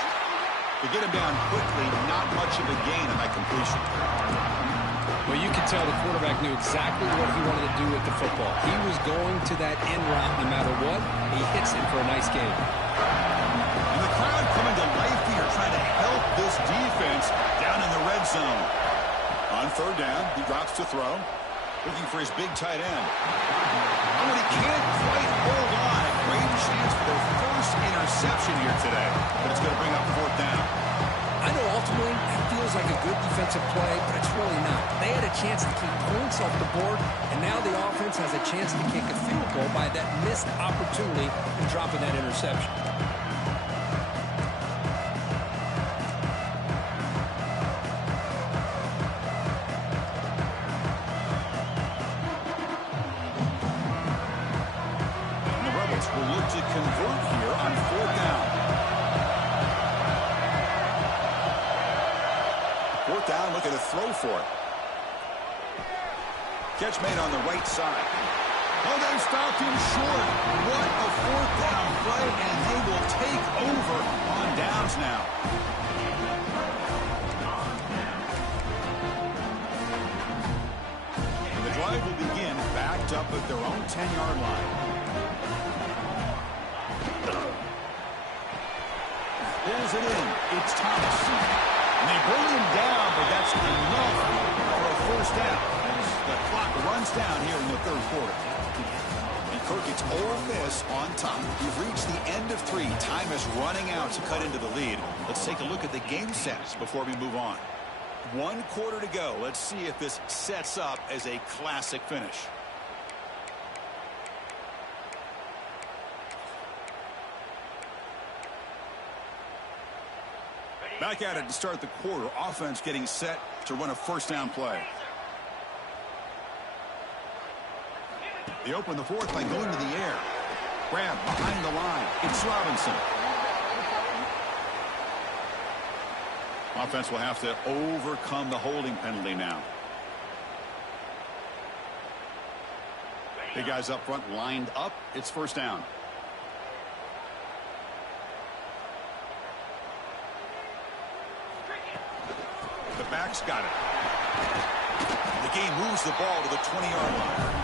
To get him down quickly, not much of a gain on that completion. Well, you can tell the quarterback knew exactly what he wanted to do with the football. He was going to that end route no matter what. He hits it for a nice gain. And the crowd coming to life here, trying to help this defense down in the red zone. On third down, he drops to throw. Looking for his big tight end. Oh, and he can't quite hold on. A great chance for their first interception here today. But it's going to bring up fourth down. I know ultimately it feels like a good defensive play, but it's really not. They had a chance to keep points off the board, and now the offense has a chance to kick a field goal by that missed opportunity and dropping that interception. And the Rebels will look to convert here on fourth down. Fourth down, looking to throw for it. Catch made on the right side. Oh, they stopped him short. What a fourth down play, and they will take over on downs now. And the drive will begin backed up at their own 10-yard line. Pulls it in. It's Thomas. And they bring him down, but that's enough for a first down. As the clock runs down here in the third quarter. And Kirk, it's Ole Miss on top. We've reached the end of 3. Time is running out to cut into the lead. Let's take a look at the game sets before we move on. 1 quarter to go. Let's see if this sets up as a classic finish. Back at it to start the quarter. Offense getting set to run a first down play. They open the fourth by going to the air. Grab behind the line. It's Robinson. Offense will have to overcome the holding penalty now. Big guys up front lined up. It's first down. The back's got it. The game moves the ball to the 20-yard line.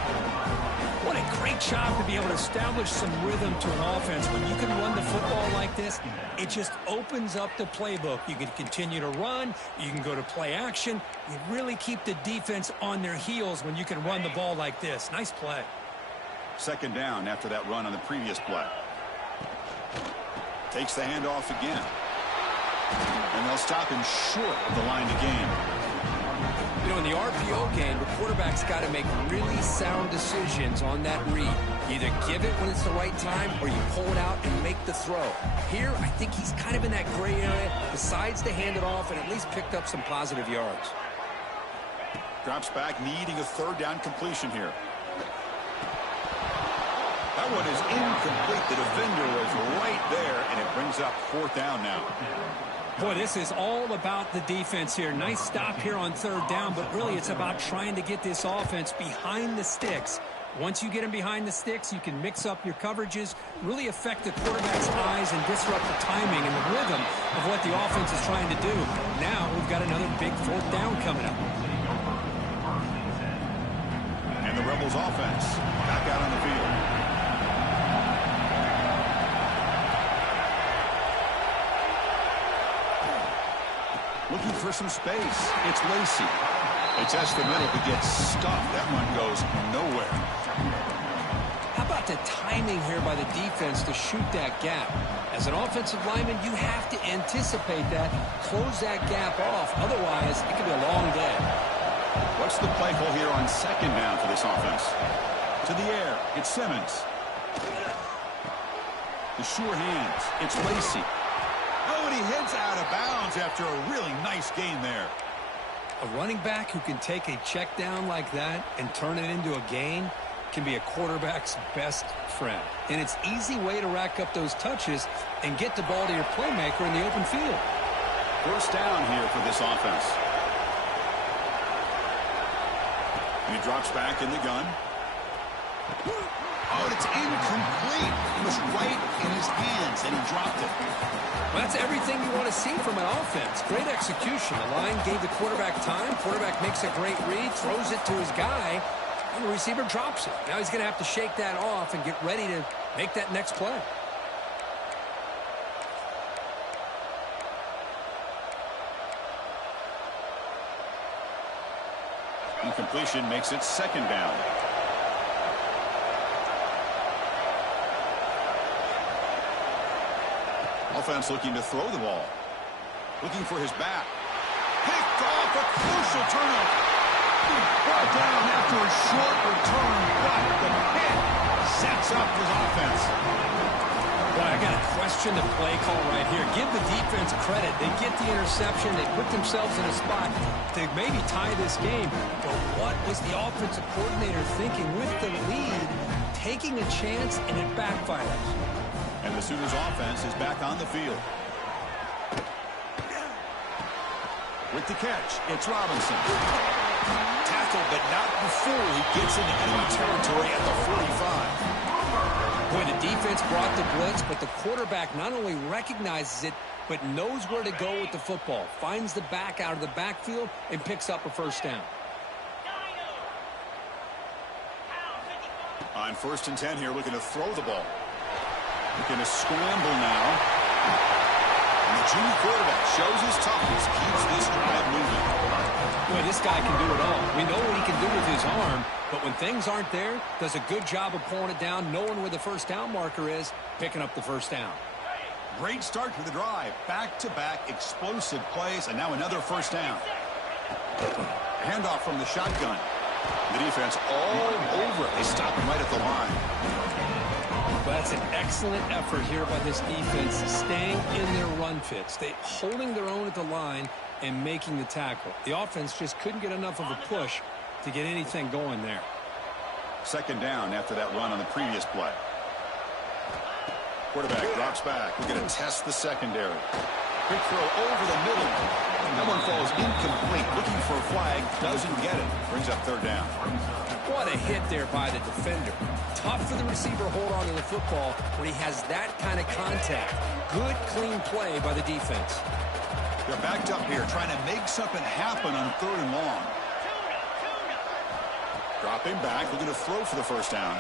What a great job to be able to establish some rhythm to an offense. When you can run the football like this, it just opens up the playbook. You can continue to run. You can go to play action. You really keep the defense on their heels when you can run the ball like this. Nice play. Second down after that run on the previous play. Takes the handoff again. And they'll stop him short of the line to gain. You know, in the RPO game, the quarterback's got to make really sound decisions on that read. Either give it when it's the right time or you pull it out and make the throw. Here, I think he's kind of in that gray area, decides to hand it off and at least picked up some positive yards. Drops back, needing a third down completion here. That one is incomplete. The defender was right there, and it brings up fourth down now. Boy, this is all about the defense here. Nice stop here on third down, but really it's about trying to get this offense behind the sticks. Once you get them behind the sticks, you can mix up your coverages, really affect the quarterback's eyes and disrupt the timing and the rhythm of what the offense is trying to do. Now we've got another big fourth down coming up. And the Rebels offense back out on the field. Looking for some space. It's Lacey. It's Espinito who gets stuffed. That one goes nowhere. How about the timing here by the defense to shoot that gap? As an offensive lineman, you have to anticipate that, close that gap off. Otherwise, it could be a long day. What's the play call here on second down for this offense? To the air. It's Simmons. The sure hands. It's Lacey. Oh, and he heads out of bounds after a really nice gain there. A running back who can take a check down like that and turn it into a gain can be a quarterback's best friend. And it's an easy way to rack up those touches and get the ball to your playmaker in the open field. First down here for this offense. And he drops back in the gun. Oh, it's incomplete. It was right in his hands, and he dropped it. Well, that's everything you want to see from an offense. Great execution. The line gave the quarterback time. Quarterback makes a great read, throws it to his guy, and the receiver drops it. Now he's going to have to shake that off and get ready to make that next play. Incompletion makes it second down. Offense looking to throw the ball. Looking for his back. Picked off, a crucial turnover. Brought down after a short return, but the pick sets up his offense. Boy, I got to question the play call right here. Give the defense credit. They get the interception. They put themselves in a spot to maybe tie this game. But what was the offensive coordinator thinking with the lead, taking a chance, and it backfires? And the Sooners offense is back on the field. With the catch, it's Robinson. Tackled, but not before he gets into enemy territory at the 45. Boy, the defense brought the blitz, but the quarterback not only recognizes it, but knows where to go with the football. Finds the back out of the backfield and picks up a first down. On 1st and 10 here, looking to throw the ball. Looking to scramble now. And the junior quarterback shows his toughness, keeps this drive moving. Boy, this guy can do it all. We know what he can do with his arm, but when things aren't there, does a good job of pulling it down, knowing where the first down marker is, picking up the first down. Great start to the drive. Back-to-back explosive plays, and now another first down. Handoff from the shotgun. The defense all over it. They stop him right at the line. But that's an excellent effort here by this defense, staying in their run fits. They holding their own at the line and making the tackle. The offense just couldn't get enough of a push to get anything going there. Second down after that run on the previous play. Quarterback drops back. We're going to test the secondary. Quick throw over the middle. That one falls incomplete. Looking for a flag. Doesn't get it. Brings up third down. What a hit there by the defender. Tough for the receiver to hold on to the football when he has that kind of contact. Good, clean play by the defense. They're backed up here, trying to make something happen on 3rd and long. Dropping back, looking to throw for the first down.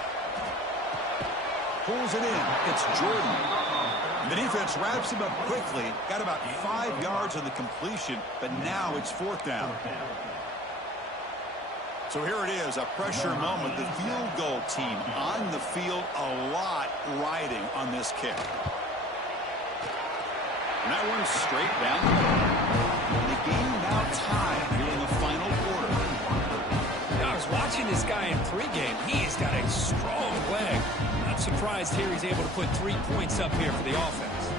Pulls it in. It's Jordan. And the defense wraps him up quickly. Got about 5 yards on the completion, but now it's 4th down. So here it is, a pressure moment. The field goal team on the field, a lot riding on this kick. And that one's straight down the middle. And the game now tied here in the final quarter. Now, I was watching this guy in pregame. He's got a strong leg. Not surprised here he's able to put 3 points up here for the offense.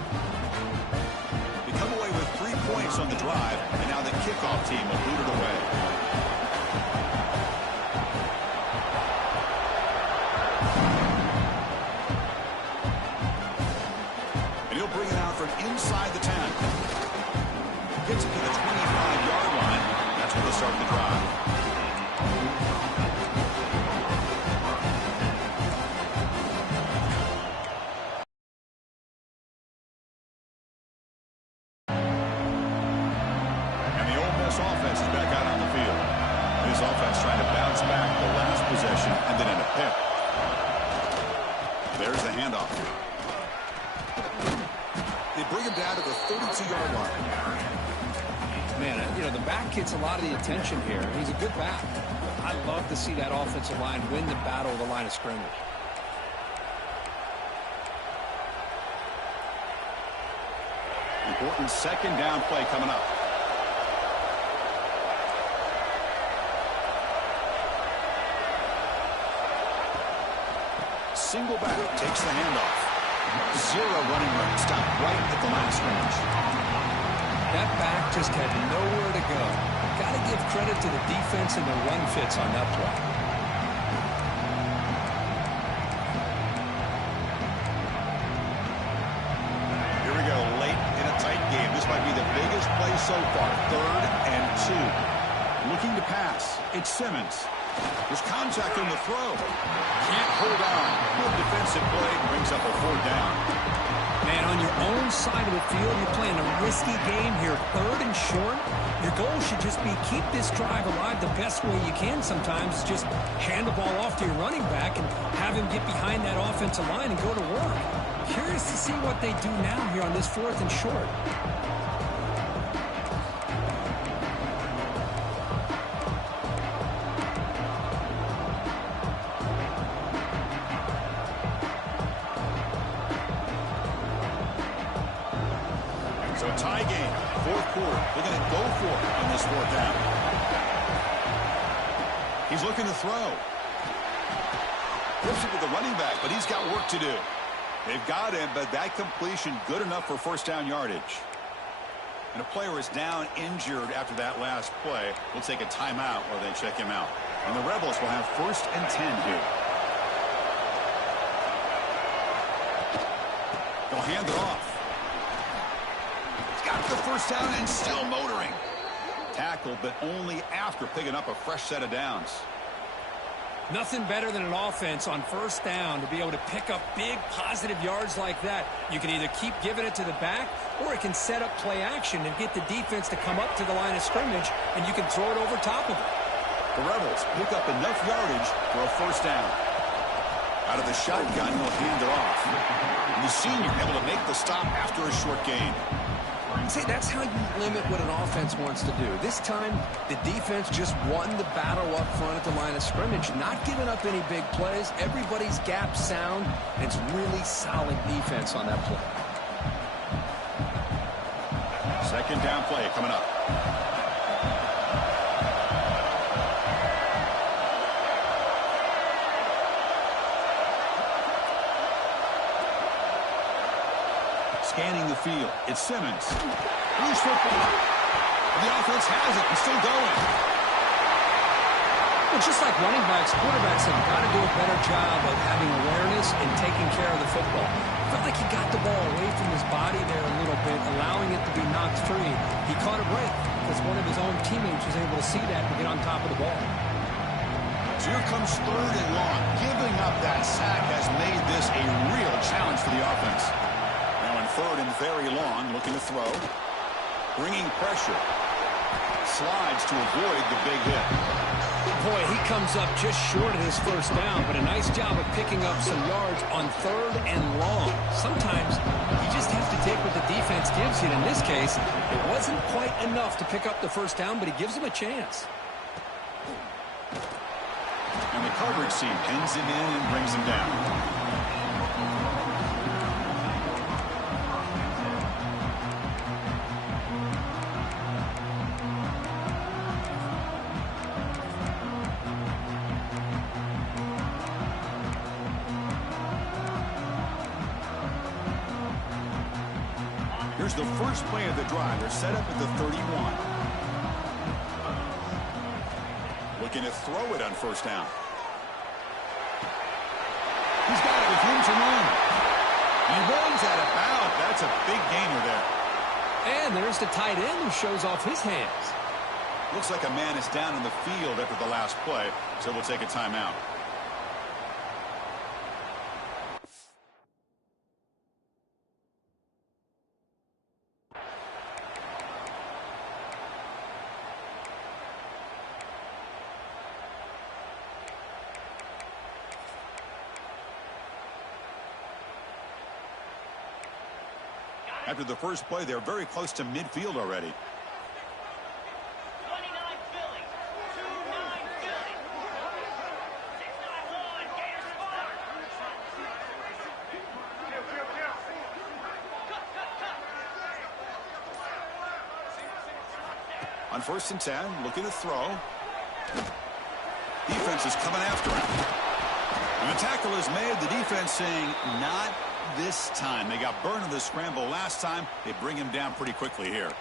They come away with 3 points on the drive, and now the kickoff team will boot it away. Bring it out from inside the 10. Gets it to the 25-yard line. That's where they start the drive. And the Ole Miss offense is back out on the field. This offense trying to bounce back the last possession and then in a pick. There's the handoff. They bring him down to the 32-yard line. Man, you know, the back gets a lot of the attention here. He's a good back. I love to see that offensive line win the battle of the line of scrimmage. Important second down play coming up. Single back, takes the handoff. 0 running room, stopped right at the line of scrimmage. That back just had nowhere to go. Got to give credit to the defense and the run fits on that play. Here we go, late in a tight game. This might be the biggest play so far. 3rd and 2. Looking to pass. It's Simmons. There's contact on the throw. Can't hold on. Good defensive play. Brings up a 4th down. Man, on your own side of the field, you're playing a risky game here. 3rd and short. Your goal should just be keep this drive alive the best way you can sometimes. Just hand the ball off to your running back and have him get behind that offensive line and go to work. Curious to see what they do now here on this 4th and short. So tie game, 4th quarter. They're going to go for it on this 4th down. He's looking to throw. Flips it to the running back, but he's got work to do. They've got him, but that completion good enough for 1st down yardage. And a player is down injured after that last play. We'll take a timeout while they check him out. And the Rebels will have 1st and 10 here. They'll hand it off. Got the 1st down and still motoring. Tackled, but only after picking up a fresh set of downs. Nothing better than an offense on 1st down to be able to pick up big positive yards like that. You can either keep giving it to the back, or it can set up play action and get the defense to come up to the line of scrimmage, and you can throw it over top of it. The Rebels pick up enough yardage for a 1st down. Out of the shotgun, he'll hand it off. And the senior able to make the stop after a short gain. See, that's how you limit what an offense wants to do. This time, the defense just won the battle up front at the line of scrimmage, not giving up any big plays. Everybody's gap sound, and it's really solid defense on that play. 2nd down play coming up. Scanning the field. It's Simmons. Loose football. The offense has it and still going. Well, just like running backs, quarterbacks have got to do a better job of having awareness and taking care of the football. Felt like he got the ball away from his body there a little bit, allowing it to be knocked free. He caught a break because one of his own teammates was able to see that and get on top of the ball. So here comes 3rd and long. Giving up that sack has made this a real challenge for the offense. Now in 3rd and very long, looking to throw. Bringing pressure. Slides to avoid the big hit. Boy, he comes up just short of his 1st down, but a nice job of picking up some yards on 3rd and long. Sometimes you just have to take what the defense gives you. In this case, it wasn't quite enough to pick up the 1st down, but he gives him a chance. And the coverage team pins him in and brings him down. Here's the first play of the drive. They're set up at the 31. Looking to throw it on 1st down. He's got it with room to run. He runs out of bounds. That's a big gainer there. And there's the tight end who shows off his hands. Looks like a man is down in the field after the last play, so we'll take a timeout. After the first play, they're very close to midfield already. 29 Philly. 29 Philly. 691 Gators fire. On 1st and 10, looking to throw. Defense is coming after him. And the tackle is made. The defense saying, not this time. They got burned in the scramble last time. They bring him down pretty quickly here.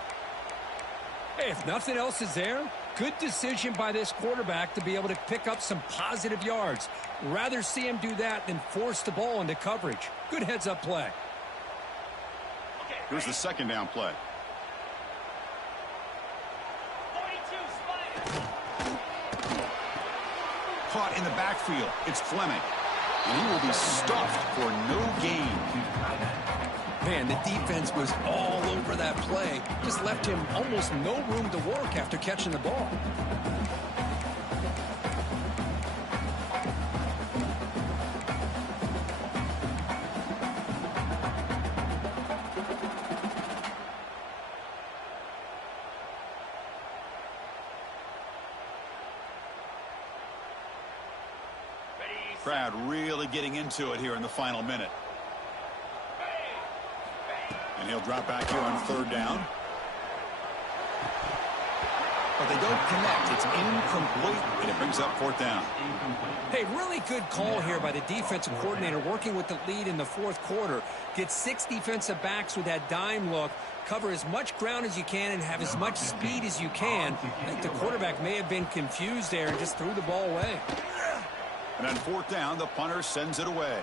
Hey, if nothing else is there, good decision by this quarterback to be able to pick up some positive yards. Rather see him do that than force the ball into coverage. Good heads-up play. Here's the 2nd down play. caught in the backfield. It's Fleming. And he will be stuffed for no gain. Man, the defense was all over that play. Just left him almost no room to work after catching the ball. Crowd really getting into it here in the final minute. And he'll drop back here on third down. But they don't connect. It's incomplete, and it brings up fourth down. Hey, really good call here by the defensive coordinator working with the lead in the fourth quarter. Get 6 defensive backs with that dime look. Cover as much ground as you can and have as much speed as you can. I think the quarterback may have been confused there and just threw the ball away. And on fourth down, the punter sends it away.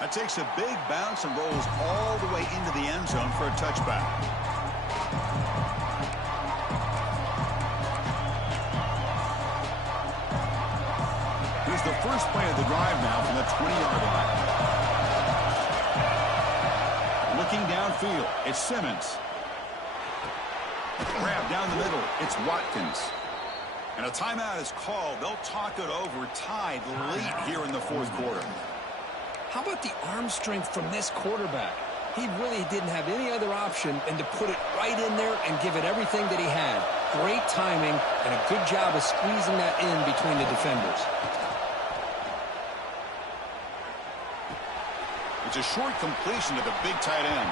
That takes a big bounce and rolls all the way into the end zone for a touchback. Here's the first play of the drive now from the 20-yard line. Looking downfield, it's Simmons. Grab down the middle, it's Watkins. And a timeout is called. They'll talk it over, tied late here in the fourth quarter. How about the arm strength from this quarterback? He really didn't have any other option than to put it right in there and give it everything that he had. Great timing and a good job of squeezing that in between the defenders. It's a short completion to the big tight end.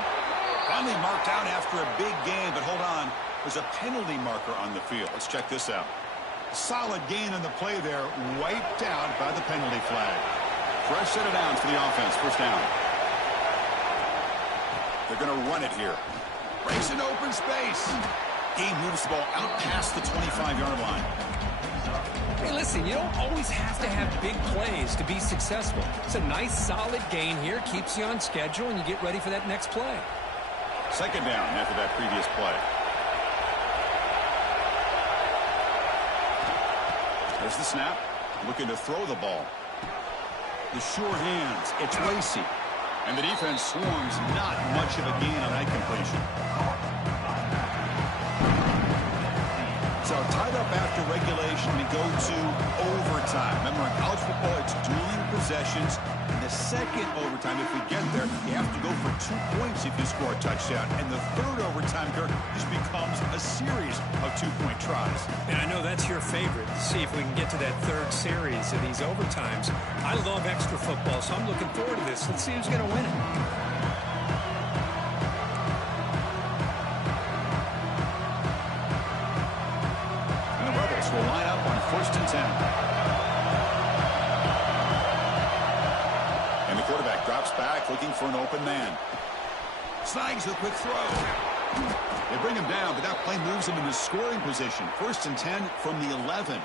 Finally marked out after a big gain, but hold on. There's a penalty marker on the field. Let's check this out. Solid gain on the play there, wiped out by the penalty flag. Fresh set of downs for the offense, first down. They're going to run it here. Breaks an open space. Game moves the ball out past the 25-yard line. Hey, listen, you don't always have to have big plays to be successful. It's a nice, solid gain here, keeps you on schedule, and you get ready for that next play. Second down after that previous play. There's the snap. Looking to throw the ball. The sure hands. It's Lacy. And the defense swarms. Not much of a gain on that completion. So tied up after regulation, we go to overtime. Remember, in college football, it's dueling possessions. In the second overtime, if we get there, you have to go for 2 points if you score a touchdown. And the third overtime, Kirk, just becomes a series of 2-point tries. And I know that's your favorite. See if we can get to that third series of these overtimes. I love extra football, so I'm looking forward to this. Let's see who's going to win it. Will line up on first and 10. And the quarterback drops back looking for an open man. Snags the quick throw. They bring him down, but that play moves him into scoring position. First and 10 from the 11.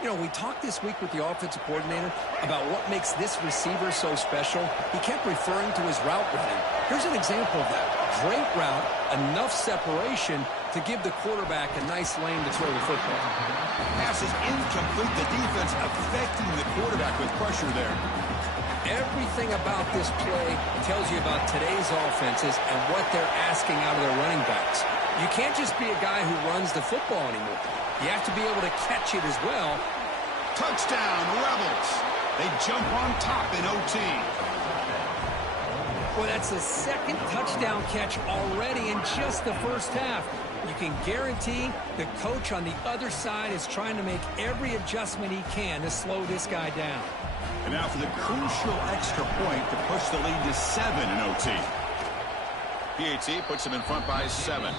You know, we talked this week with the offensive coordinator about what makes this receiver so special. He kept referring to his route running. Here's an example of that. Great route, enough separation to give the quarterback a nice lane to throw the football. Pass is incomplete. The defense affecting the quarterback with pressure there. Everything about this play tells you about today's offenses and what they're asking out of their running backs. You can't just be a guy who runs the football anymore. You have to be able to catch it as well. Touchdown, Rebels. They jump on top in OT. Well, that's the second touchdown catch already in just the first half. You can guarantee the coach on the other side is trying to make every adjustment he can to slow this guy down. And now for the crucial extra point to push the lead to 7 in OT. PAT puts them in front by 7.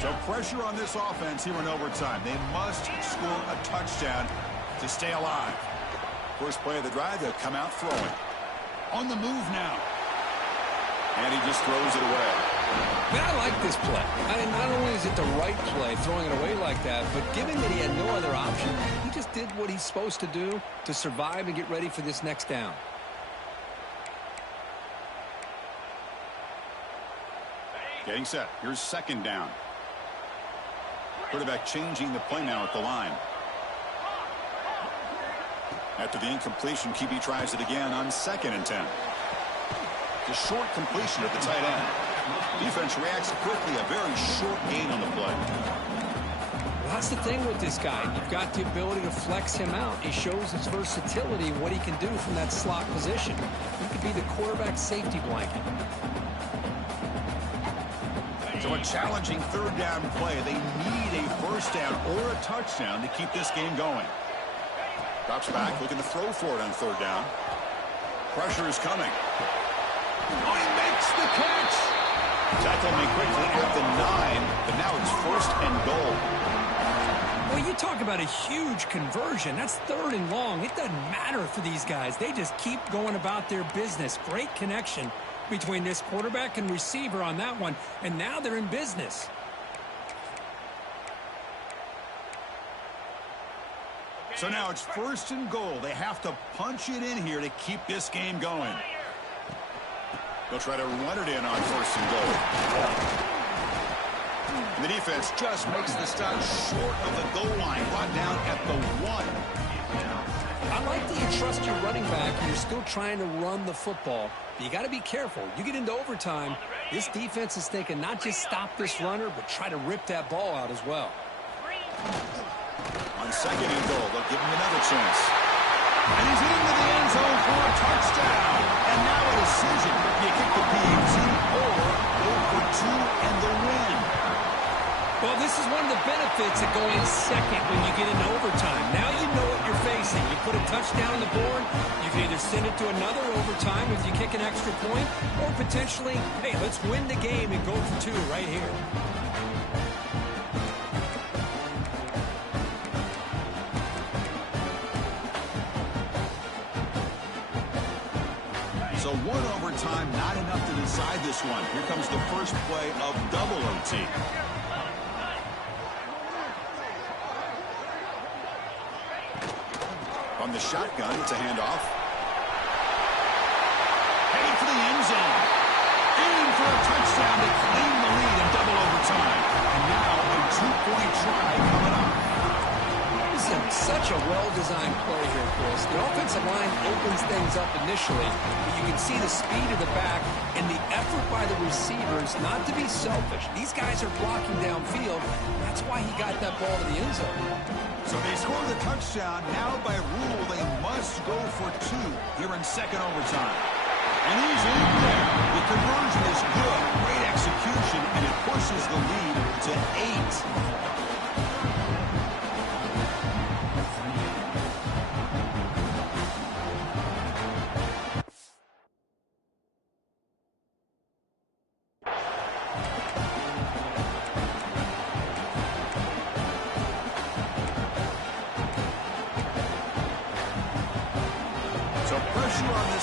So pressure on this offense here in overtime. They must score a touchdown to stay alive. First play of the drive, they'll come out throwing. On the move now. And he just throws it away. Man, I like this play. I mean, not only is it the right play, throwing it away like that, but given that he had no other option, he just did what he's supposed to do to survive and get ready for this next down. Getting set. Here's second down. Quarterback changing the play now at the line. After the incompletion, QB tries it again on 2nd and 10. The short completion at the tight end. Defense reacts quickly. A very short gain on the play. Well, that's the thing with this guy. You've got the ability to flex him out. He shows his versatility, what he can do from that slot position. He could be the quarterback safety blanket. So a challenging 3rd down play. They need a 1st down or a touchdown to keep this game going. Drops back, looking to throw for it on 3rd down. Pressure is coming. Oh, he makes the catch. Tackle made quickly at the 9, but now it's 1st and goal. Well, you talk about a huge conversion. That's 3rd and long. It doesn't matter for these guys. They just keep going about their business. Great connection between this quarterback and receiver on that one, and now they're in business. So now it's 1st and goal. They have to punch it in here to keep this game going. They'll try to run it in on 1st and goal. And the defense just makes the stop short of the goal line, brought down at the 1. I like that you trust your running back and you're still trying to run the football. But you got to be careful. You get into overtime, this defense is thinking not just stop this runner, but try to rip that ball out as well. On 2nd and goal, they'll give him another chance. And he's into the end zone for a touchdown. And now a decision. You kick the PAT or go for 2 and the win. Well, this is one of the benefits of going second when you get into overtime. Now you know what you're facing. You put a touchdown on the board, you can either send it to another overtime if you kick an extra point, or potentially, hey, let's win the game and go for 2 right here. So 1 overtime, not enough to decide this one. Here comes the first play of double OT. From the shotgun, it's a handoff. Heading for the end zone. Aiming for a touchdown to claim the lead in double overtime. And now a 2-point try coming up. This is such a well-designed play here, Chris. The offensive line opens things up initially, but you can see the speed of the back and the effort by the receivers not to be selfish. These guys are blocking downfield. That's why he got that ball to the end zone. So they score the touchdown. Now by rule, they must go for 2 here in 2nd overtime. And he's in there. The conversion is good. Great execution, and it pushes the lead to 8.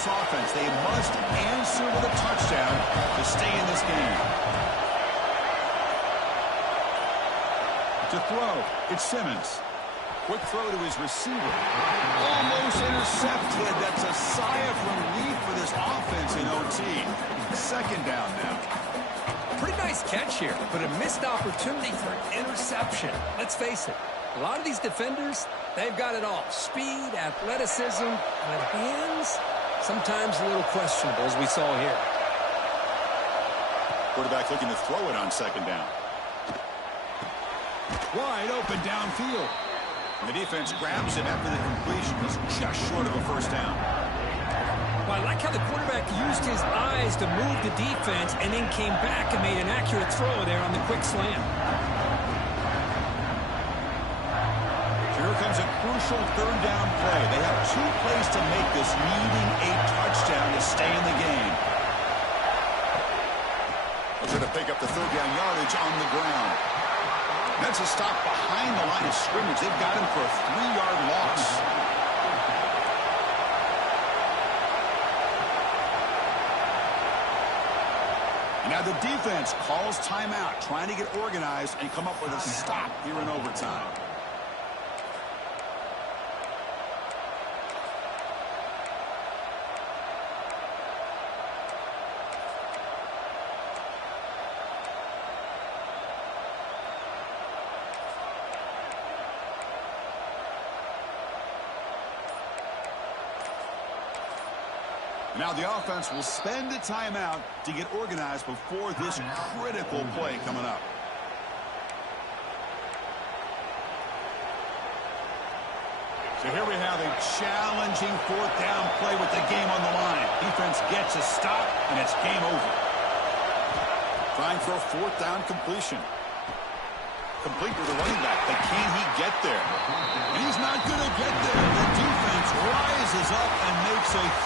Offense. They must answer with a touchdown to stay in this game. To throw, it's Simmons. Quick throw to his receiver. Almost intercepted. That's a sigh of relief for this offense in OT. 2nd down now. Pretty nice catch here, but a missed opportunity for an interception. Let's face it, a lot of these defenders, they've got it all. Speed, athleticism, but hands, sometimes a little questionable, as we saw here. Quarterback looking to throw it on 2nd down. Wide open downfield. And the defense grabs it after the completion was just short of a 1st down. Well, I like how the quarterback used his eyes to move the defense and then came back and made an accurate throw there on the quick slant. Here comes a crucial 3rd down play. They have 2 plays to make this, needing a touchdown to stay in the game. They're trying to pick up the 3rd down yardage on the ground. That's a stop behind the line of scrimmage. They've got him for a 3-yard loss. And now the defense calls timeout, trying to get organized and come up with a stop here in overtime. Now the offense will spend a timeout to get organized before this critical play coming up. So here we have a challenging fourth down play with the game on the line. Defense gets a stop, and it's game over. Trying for a fourth down completion. Complete with the running back, but can he get there? And he's not going to get there. The defense rises up and makes a